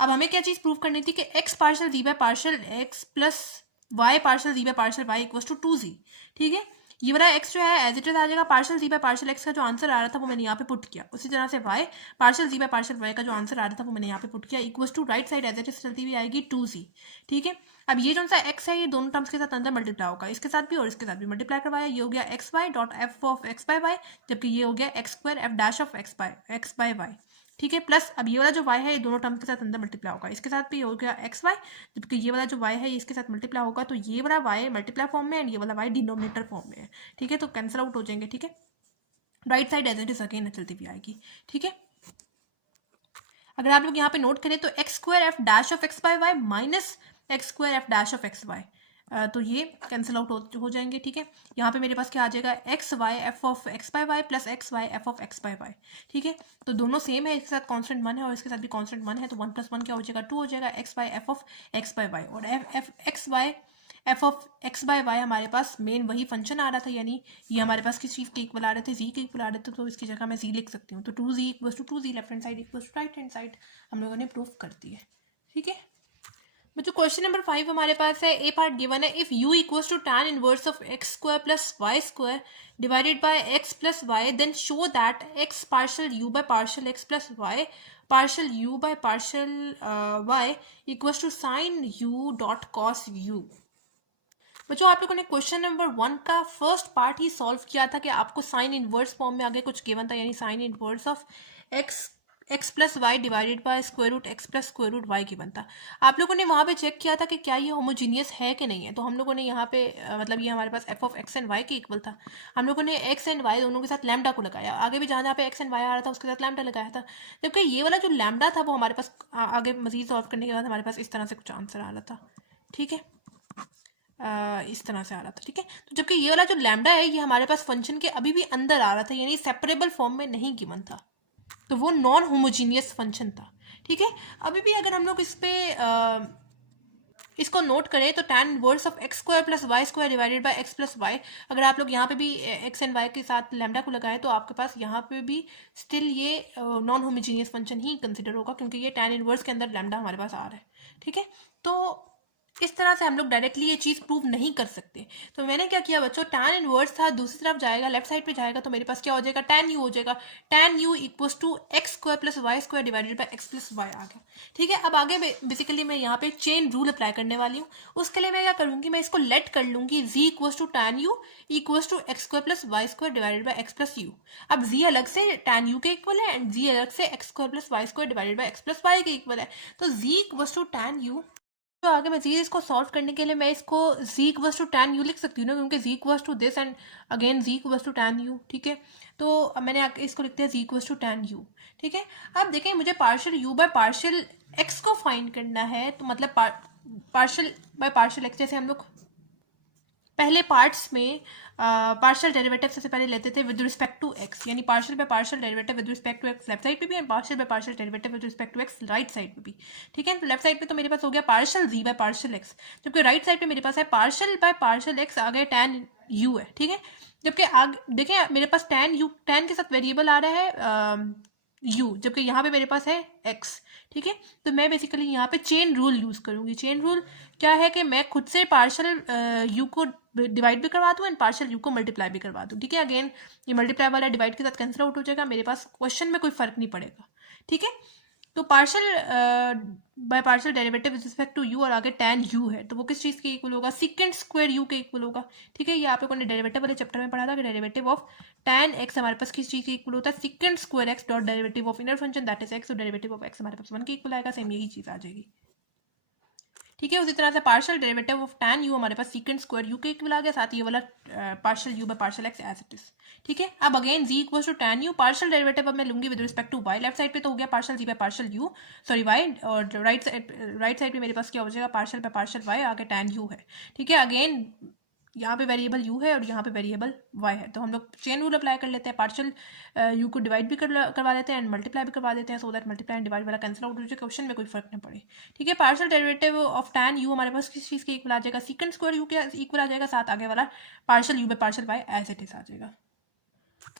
अब हमें क्या चीज़ प्रूव करनी थी कि x partial g by partial x plus y partial g by partial y equals to 2z, ठीक है। ये वाला x जो है एज इट इज आ जाएगा, partial g by partial x का जो आंसर आ रहा था वो मैंने यहाँ पे पुट किया, उसी तरह से y partial g by partial y का जो आंसर आ रहा था वो मैंने यहाँ पे पुट किया, equals to right side as it is चलती हुई आएगी 2z, ठीक है। अब ये जो सा x है ये दोनों टर्म्स के साथ अंदर मल्टीप्लाई होगा, इसके साथ भी और इसके साथ भी मल्टीप्लाई करवाया, ये हो गया x y dot f of x by y, जबकि ये हो गया x square f dash of x by y, ठीक है। प्लस अब ये वाला जो y है ये दोनों टर्म के साथ अंदर मल्टीप्लाई होगा, इसके साथ भी हो गया एक्स वाई, जबकि ये वाला जो y है ये इसके साथ मल्टीप्लाई होगा, तो ये वाला y मल्टीप्लाई फॉर्म में एंड ये वाला y डिनोमिनेटर फॉर्म में है, ठीक है। तो कैंसिल आउट हो जाएंगे, ठीक है। Right side as it is again चलती हुई आएगी, ठीक है। अगर आप लोग यहाँ पे नोट करें तो x square f dash of x by y minus x square f dash of x y, तो ये कैंसिल आउट हो जाएंगे, ठीक है। यहाँ पे मेरे पास क्या आ जाएगा, x y f of x by y plus x y f of x by y, ठीक है। तो दोनों सेम है, इसके साथ कांस्टेंट 1 है और इसके साथ भी कांस्टेंट 1 है, तो 1 प्लस 1 क्या हो जाएगा 2 हो जाएगा, x y f of x by y, और x y f of x by y हमारे पास मेन वही फंक्शन आ रहा था, यानी ये हमारे पास किस चीज़ के इक्वल आ रहे थे, जी के इक्वल आ रहे थे, तो इसकी जगह मैं जी लिख सकती हूँ, तो 2z equals to 2z, left hand side equals to right hand side हम लोगों ने प्रूफ कर दी है, ठीक है। बच्चों क्वेश्चन नंबर 5 हमारे पास है, ए पार्ट गिवन है, if u equals to tan inverse of x square plus y square divided by x plus y, then show that x partial u by partial x plus y partial u by partial y equals to sine u dot cos u। बच्चों आप लोगों ने question number 1 का first part ही solve किया था कि आपको sine inverse form में आगे कुछ गिवन था, यानी sine inverse of x plus y divided by square root x plus square root y given था। आप लोगों ने वहाँ पे चेक किया था कि क्या ये होमोजीनियस है कि नहीं है, तो हम लोगों ने यहाँ पे मतलब ये हमारे पास f of x and y के इक्वल था, हम लोगों ने एक्स एंड वाई दोनों के साथ लैम्डा को लगाया, आगे भी जहाँ जहाँ पे एक्स एंड वाई आ रहा था उसके साथ लैम्डा लगाया था, जबकि ये वाला जो लैम्डा था वो हमारे पास आगे मजीद सॉल्व करने के बाद हमारे पास इस तरह से कुछ आंसर आ रहा था, ठीक है। इस तरह से आ रहा था, ठीक है। तो जबकि ये वाला जो लैम्डा है ये हमारे पास फंक्शन के अभी भी अंदर आ रहा था, यानी सेपरेबल फॉर्म में नहीं गिवन था, तो वो नॉन होमोजीनियस फंक्शन था, ठीक है। अभी भी अगर हम लोग इस पे इसको नोट करें तो tan inverse of x square plus y square divided by x plus y, अगर आप लोग यहाँ पे भी एक्स एंड वाई के साथ लैम्डा को लगाएं तो आपके पास यहाँ पे भी स्टिल ये नॉन होमोजीनियस फंक्शन ही कंसिडर होगा, क्योंकि ये tan इनवर्स के अंदर लैम्डा हमारे पास आ रहा है, ठीक है। तो इस तरह से हम लोग डायरेक्टली ये चीज़ प्रूव नहीं कर सकते, तो मैंने क्या किया बच्चों, tan इनवर्स था दूसरी तरफ जाएगा, लेफ्ट साइड पे जाएगा, तो मेरे पास क्या हो जाएगा, tan u हो जाएगा, tan u equals to x square plus y square divided by x plus y आ गया, ठीक है। अब आगे बेसिकली मैं यहाँ पे चेन रूल अप्लाई करने वाली हूँ, उसके लिए मैं क्या करूँगी, मैं इसको लेट कर लूँगी z equals to tan u equals to x square plus y square divided by x plus u. अब z अलग से tan u के इक्वल है एंड z अलग से x square plus y square divided by x plus y के equal है, तो z equals to tan u, तो आगे मैं जी इसको सॉल्व करने के लिए मैं इसको z equals to tan u लिख सकती हूँ ना, क्योंकि z equals to this and again z equals to tan u, ठीक है। तो अब मैंने आगे इसको लिखते हैं z equals to tan u, ठीक है। अब देखें मुझे partial u by partial x को फाइंड करना है, तो मतलब पार्शियल बाय पार्शियल x, जैसे हम लोग पहले पार्ट्स में पार्शियल डेरिवेटिव सबसे पहले लेते थे विद रिस्पेक्ट टू एक्स, यानी partial by partial derivative with respect to x left side पे भी and partial by partial derivative with respect to x right side पे भी, ठीक है। तो लेफ्ट साइड पे तो मेरे पास हो गया partial g by partial x, जबकि राइट साइड पे मेरे पास है पार्शियल बाय पार्शियल एक्स, आगे tan यू है, ठीक है। जबकि आगे देखें मेरे पास tan के साथ वेरिएबल आ रहा है u, जबकि यहाँ पे मेरे पास है x, ठीक है। तो मैं बेसिकली यहाँ पे चेन रूल यूज़ करूँगी। चेन रूल क्या है कि मैं खुद से पार्शियल u को डिवाइड भी करवा दूँ एंड पार्शियल u को मल्टीप्लाई भी करवा दूँ, ठीक है। अगेन ये मल्टीप्लाई वाला डिवाइड के साथ कैंसिल आउट हो जाएगा, मेरे पास क्वेश्चन में कोई फर्क नहीं पड़ेगा, ठीक है। तो partial by partial derivative with respect to u और आगे tan u है, तो वो किस चीज़ के इक्वल होगा, सीकेंड स्क्वायर u के इक्वल होगा, ठीक है। ये आप लोगों ने डेरिवेटिव वाले चैप्टर में पढ़ा था कि डेरिवेटिव ऑफ tan x हमारे पास किस चीज़ के इक्वल होता है, secant square x dot derivative of inner function that is x, तो डेरिवेटिव ऑफ x हमारे पास 1 के इक्वल आएगा, सेम यही चीज़ आ जाएगी, ठीक है। उसी तरह से partial derivative of tan u हमारे पास सीकेंड स्क्वायर u के इक्वल आ गया, साथ ही ये वाला partial u by partial x as it is. ठीक है। अब again z equal to tan u, partial derivative अब मैं लूंगी with respect to y, left side पे तो हो गया partial z by partial u, sorry y, और राइट साइड पे मेरे पास क्या हो जाएगा, पार्शियल बाय पार्शियल y, आगे tan u है। ठीक है। अगेन यहाँ पे वेरिएबल u है और यहाँ पे वेरिएबल y है, तो हम लोग चेन रूल अप्लाई कर लेते हैं, पार्शियल u को डिवाइड भी करवा लेते हैं एंड मल्टीप्लाई भी करवा देते हैं, so that multiply and divide वाला कैंसिल आउट हो जाए, क्वेश्चन में कोई फर्क ना पड़े। ठीक है। Partial derivative of tan u हमारे पास किस चीज़ के इक्वल आ जाएगा, सीकेंड स्क्वायर u के इक्वल आ जाएगा, साथ आगे वाला partial u by partial y as it is आ जाएगा।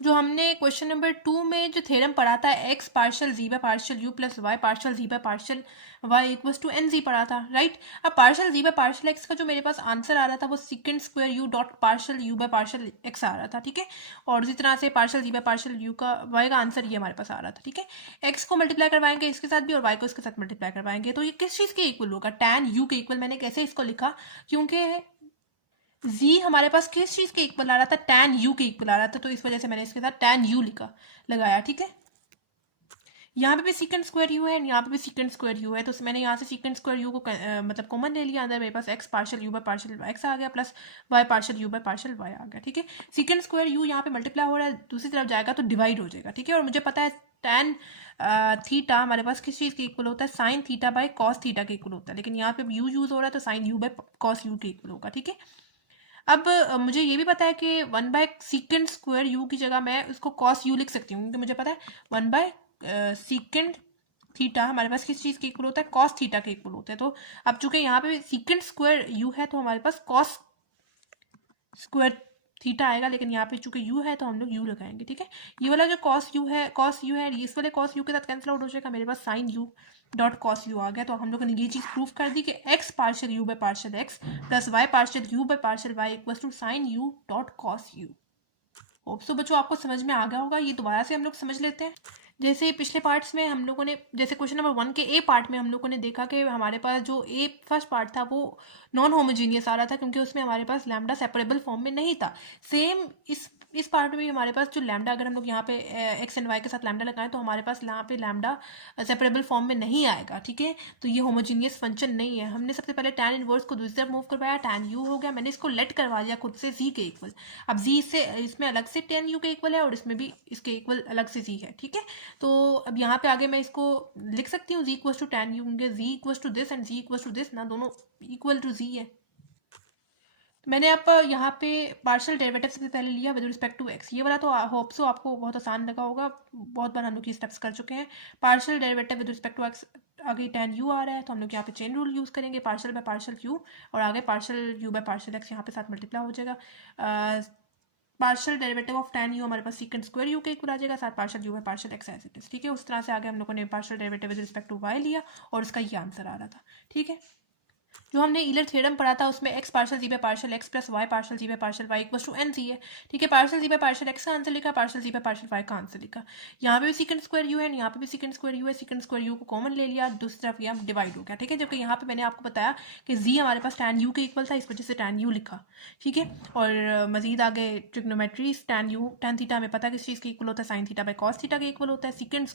जो हमने क्वेश्चन नंबर 2 में जो थ्योरम पढ़ा था, x partial z by partial u plus y partial z by partial y equals to nz पढ़ा था, राइट। अब partial z by partial x का जो मेरे पास आंसर आ रहा था वो second square u dot partial u by partial x आ रहा था। ठीक है। और इसी तरह से partial z by partial u का y का आंसर ये हमारे पास आ रहा था। ठीक है। x को मल्टीप्लाई करवाएंगे इसके साथ भी और y को इसके साथ मल्टीप्लाई करवाएंगे, तो ये किस चीज़ के इक्वल होगा, tan u के इक्वल। मैंने कैसे इसको लिखा, क्योंकि z हमारे पास किस चीज़ के इक्वल आ रहा था, tan u के इक्वल आ रहा था, तो इस वजह से मैंने इसके साथ tan u लगाया। ठीक है। यहाँ पे भी सीकेंड स्क्वायर u है एंड यहाँ पे भी सीकेंड स्क्वायर u है, तो मैंने यहाँ से सीकेंड स्क्वायर u को मतलब कॉमन ले लिया, अंदर मेरे पास x partial u by partial x आ गया plus y partial u by partial y आ गया। ठीक है। सीकेंड स्क्वायर u यहाँ पे मल्टीप्लाई हो रहा है, दूसरी तरफ जाएगा तो डिवाइड हो जाएगा। ठीक है। और मुझे पता है tan थीटा हमारे पास किस चीज़ के इक्वल होता है, sine theta by cos theta के इक्वल होता है, लेकिन यहाँ पे u यूज़ हो रहा है तो sine u by cos u के इक्वल होगा। ठीक है। अब मुझे ये भी पता है कि 1/सेकेंड स्क्वायर u की जगह मैं उसको कॉस u लिख सकती हूँ, क्योंकि मुझे पता है 1/सेकेंड थीटा हमारे पास किस चीज़ के इक्वल होता है, कॉस थीटा के इक्वल होता है। तो अब चूंकि यहाँ पे सेकेंड स्क्वायर u है तो हमारे पास कॉस स्क्वायर थीटा आएगा, लेकिन यहाँ पे चूंकि u है तो हम लोग u लगाएंगे। ठीक है। ये वाला जो कॉस u है इस वाले कॉस u के साथ कैंसिल आउट हो जाएगा, मेरे पास sine u dot cos u आ गया। तो हम लोगों ने ये चीज़ प्रूफ कर दी कि x partial u by partial x plus y partial u by partial y equals to sine u dot cos u। Hope so बच्चों आपको समझ में आ गया होगा। ये दोबारा से हम लोग समझ लेते हैं। जैसे पिछले पार्ट्स में हम लोगों ने, जैसे क्वेश्चन नंबर 1 के ए पार्ट में हम लोगों ने देखा कि हमारे पास जो ए फर्स्ट पार्ट था वो नॉन होमोजीनियस आ रहा था, क्योंकि उसमें हमारे पास लैम्डा सेपरेबल फॉर्म में नहीं था। सेम इस पार्ट में भी हमारे पास जो लैम्डा, अगर हम लोग यहाँ पे एक्स एंड वाई के साथ लैम्डा लगाएं तो हमारे पास यहाँ पे लैम्डा सेपरेबल फॉर्म में नहीं आएगा। ठीक है। तो ये होमोजीनियस फंक्शन नहीं है। हमने सबसे पहले tan इनवर्स को दूसरी तरफ मूव करवाया, tan u हो गया, मैंने इसको लेट करवा दिया खुद से z के इक्वल। अब z से इसमें अलग से tan u के इक्वल है और इसमें भी इसके इक्वल अलग से z है। ठीक है। तो अब यहाँ पे आगे मैं इसको लिख सकती हूँ z equals to tan u, क्योंकि z equals to this and z equals to this ना, दोनों इक्वल टू z है। मैंने आप यहाँ पे पार्शियल डेरिवेटिव सबसे पहले लिया विद रिस्पेक्ट टू x, ये वाला तो होप सो आपको बहुत आसान लगा होगा, बहुत बार हम लोग ये स्टेप्स कर चुके हैं। Partial derivative with respect to x, आगे tan u आ रहा है तो हम लोग यहाँ पे चेन रूल यूज़ करेंगे, पार्शियल बाय पार्शियल q और आगे partial u by partial x यहाँ पे साथ मल्टीप्लाई हो जाएगा। Partial derivative of tan u हमारे पास सेकंड स्क्वायर u के इक्वल आ जाएगा, साथ partial u by partial x as it is. ठीक है। उस तरह से आगे हम लोगों ने partial derivative with respect to y लिया और उसका ये आंसर आ रहा था। ठीक है। जो हमने ईलर थ्योरम पढ़ा था उसमें x partial g by partial x plus y partial g by partial y equals to n c है। ठीक है। Partial g by partial x का आंसर लिखा, partial g by partial y का आंसर लिखा। यहाँ पे भी सेकंड स्क्वायर u है, यहाँ पे भी सेकंड स्क्वायर u है, सेकंड स्क्वायर u को कॉमन ले लिया, दूसरी तरफ ये डिवाइड हो गया। ठीक है। जबकि यहाँ पे मैंने आपको बताया कि z हमारे पास tan u के इक्वल था, इस वजह से tan u लिखा। ठीक है। और मजीद आगे ट्रिग्नोमेट्री, tan थीटा हमें पता किस चीज़ के इक्वल होता है, sine theta by cos theta के इक्वल होता है, सेकंड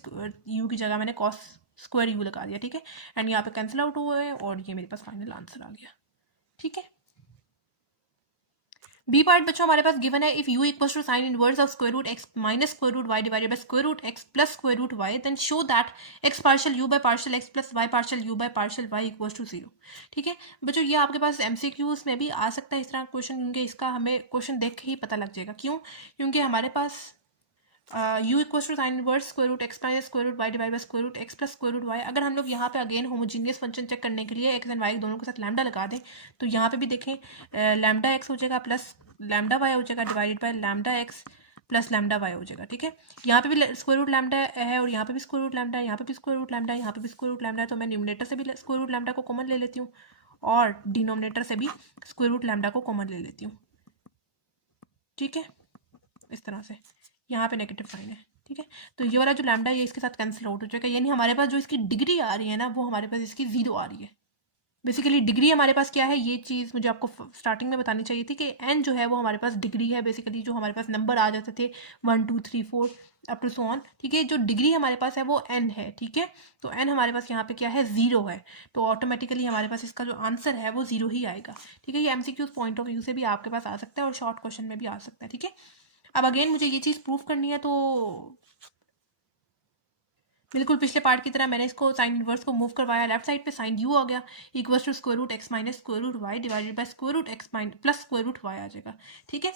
u की जगह मैंने कॉस स्क्वायर u लगा दिया। ठीक है। एंड यहाँ पे कैंसिल आउट हुआ है और ये मेरे पास फाइनल आंसर आ गया। ठीक है। बी पार्ट बच्चों हमारे पास गिवन है, if u equals to sine inverse of square root x minus square root y divided by square root x plus square root y, then show that x partial u by partial x plus y partial u by partial y equals to 0। ठीक है बच्चों, ये आपके पास MCQs में भी आ सकता है इस तरह क्वेश्चन, क्योंकि इसका हमें क्वेश्चन देख के ही पता लग जाएगा। क्यों? क्योंकि हमारे पास u equals to sine inverse square root x minus square root y divide by square root x plus square root y। अगर हम लोग यहाँ पे अगेन होमोजीनियस फंक्शन चेक करने के लिए x एंड y दोनों के साथ लैम्डा लगा दें, तो यहाँ पे भी देखें लैम्डा x हो जाएगा प्लस लैम्डा y हो जाएगा divided by lambda x plus lambda y हो जाएगा। ठीक है। यहाँ पे भी स्क्वायर रूट लैम्डा है और यहाँ पे भी स्क्वायर रूट लैम्डा है, यहाँ पे भी स्क्वायर रूट लैम्डा है, यहाँ पे भी स्क्वायर रूट लैम्डा है, तो मैं न्यूमरेटर से भी स्क्वायर रूट लैम्डा को कॉमन ले लेती हूँ और डिनोमिनेटर से भी स्क्वायर रूट लैम्डा को कॉमन ले लेती हूँ। ठीक है। इस तरह से यहाँ पे नेगेटिव साइन है। ठीक है। तो ये वाला जो लैम्डा है ये इसके साथ कैंसिल आउट हो जाएगा, यानी हमारे पास जो इसकी डिग्री आ रही है ना वो हमारे पास इसकी 0 आ रही है। बेसिकली डिग्री हमारे पास क्या है, ये चीज़ मुझे आपको स्टार्टिंग में बतानी चाहिए थी कि एन जो है वो हमारे पास डिग्री है। बेसिकली जो हमारे पास नंबर आ जाते थे 1 2 3 4 अप टू सो ऑन, ठीक है, जो डिग्री हमारे पास है वो एन है, ठीक है। तो एन हमारे पास यहाँ पे क्या है, 0 है, तो ऑटोमेटिकली हमारे पास इसका जो आंसर है वो 0 ही आएगा, ठीक है। ये एमसीक्यूज पॉइंट ऑफ व्यू से भी आपके पास आ सकता है और शॉर्ट क्वेश्चन में भी आ सकता है, ठीक है। अब अगेन मुझे ये चीज़ प्रूव करनी है, तो बिल्कुल पिछले पार्ट की तरह मैंने इसको साइन इनवर्स को मूव करवाया लेफ्ट साइड पे, साइन यू आ गया equal to square root x minus square root y divided by square root x minus plus square root y आ जाएगा, ठीक है।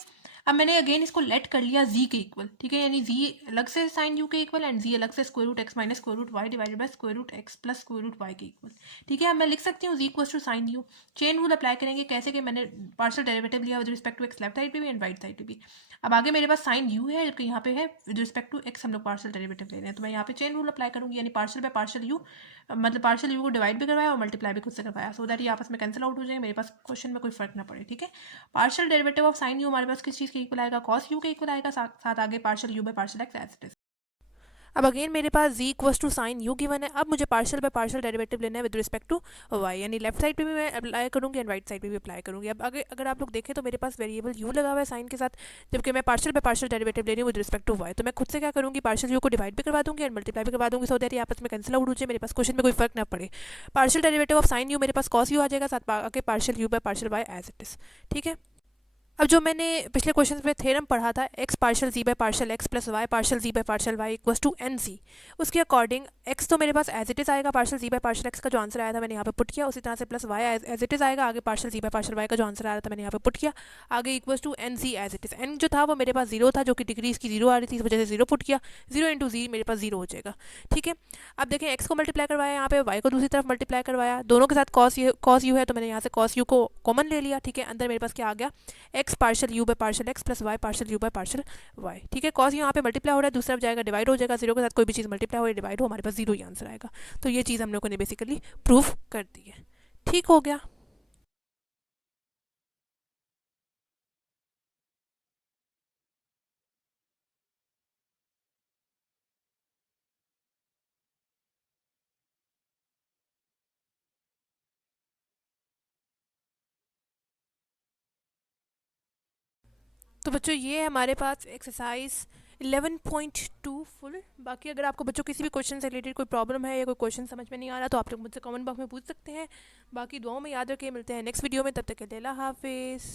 अब मैंने अगेन इसको लेट कर लिया जी के इक्वल, ठीक है, यानी जी अलग से साइन यू के इक्वल एंड जी अलग से square root x minus square root y divided by square root x plus square root y के इक्वल, ठीक है। अब मैं लिख सकती हूँ g equal to sine u, chain rule apply करेंगे, कैसे कि मैंने पार्शियल डेरिवेटिव लिया with respect to x left side पे भी एंड राइट साइड पे भी। अब आगे मेरे पास साइन यू है जबकि यहाँ पे है विद रिस्पेक्ट टू एक्स हम लोग पार्शियल डेरिवेटिव ले रहे हैं, तो मैं यहाँ पे चेन रूल अप्लाई करूँगी, यानी पार्शियल बाय पार्शियल यू, मतलब पार्शियल यू को डिवाइड भी करवाया और मल्टीप्लाई भी खुद से करवाया, सो दैट ये आपस में कैंसिल आउट हो जाए, मेरे पास क्वेश्चन में कोई फर्क ना पड़े, ठीक है। Partial derivative of sine you हमारे पास किस चीज़ के इक्वल आएगा, कॉस यू के इक्वल आएगा, साथ आगे partial u by partial x as it is. अब अगेन मेरे पास z equals to sine u given है, अब मुझे पार्शियल बाय पार्शियल डेरिवेटिव लेना है विद रिस्पेक्ट टू y, यानी लेफ्ट साइड पे भी मैं अप्लाई करूँगी एंड राइट साइड पे भी अप्लाई करूँगी। अब अगर आप लोग देखें तो मेरे पास वेरिएबल u लगा हुआ है साइन के साथ, जबकि मैं पार्शियल बाय पार्शियल डेरिवेटिव ले रही हूँ विद रिस्पेक्ट टू y, तो मैं खुद से क्या करूँगी, पार्शियल u को डिवाइड भी करवा दूँगी एंड मल्टीप्लाई भी करवा दूँगी, सो दैट ये आपस में कैंसिल आउट हो जाए, मेरे पास क्वेश्चन में कोई फर्क ना पड़े। Partial derivative of sine u मेरे पास कॉस यू आ जाएगा, साथ आगे partial u by partial y as it is, ठीक है। अब जो मैंने पिछले क्वेश्चन में थ्योरम पढ़ा था x partial g by partial x plus y partial g by partial y equals to n c, उसके अकॉर्डिंग एक्स तो मेरे पास एज इट इज़ आएगा, partial g by partial x का जो आंसर आया था मैंने यहाँ पे पुट किया, उसी तरह से plus y as it is आएगा, आगे partial g by partial y का जो आंसर आया था मैंने यहाँ पे पुट किया, आगे equals to n c as it is. N जो था वो मेरे पास 0 था, जो कि डिग्री इसकी 0 आ रही थी, इस वजह से 0 पुट किया, 0 इंटू जी मेरे पास 0 हो जाएगा, ठीक है। अब देखें एक्स को मल्टीप्लाई करवाया, यहाँ पे वाई को दूसरी तरफ मल्टीप्लाई करवाया, दोनों के साथ कॉस यू है तो मैंने यहाँ से कॉस यू को कॉमन ले लिया, ठीक है। अंदर मेरे पास क्या आ गया, x partial u by partial x plus y partial u by partial y, ठीक है। कॉस यहाँ पे मल्टीप्लाई हो रहा है, दूसरा जाएगा डिवाइड हो जाएगा, 0 के साथ कोई भी चीज़ मल्टीप्लाई हो या डिवाइड हो हमारे पास 0 ही आंसर आएगा, तो ये चीज़ हम लोगों ने बेसिकली प्रूफ कर दी है, ठीक हो गया। तो बच्चों ये है हमारे पास एक्सरसाइज 11.2 फुल। बाकी अगर आपको बच्चों किसी भी क्वेश्चन से रिलेटेड कोई प्रॉब्लम है या कोई क्वेश्चन समझ में नहीं आ रहा तो आप लोग मुझसे कमेंट बॉक्स में पूछ सकते हैं। बाकी दुआओं में याद रखें, मिलते हैं नेक्स्ट वीडियो में, तब तक के लिए अल्लाह हाफिज़।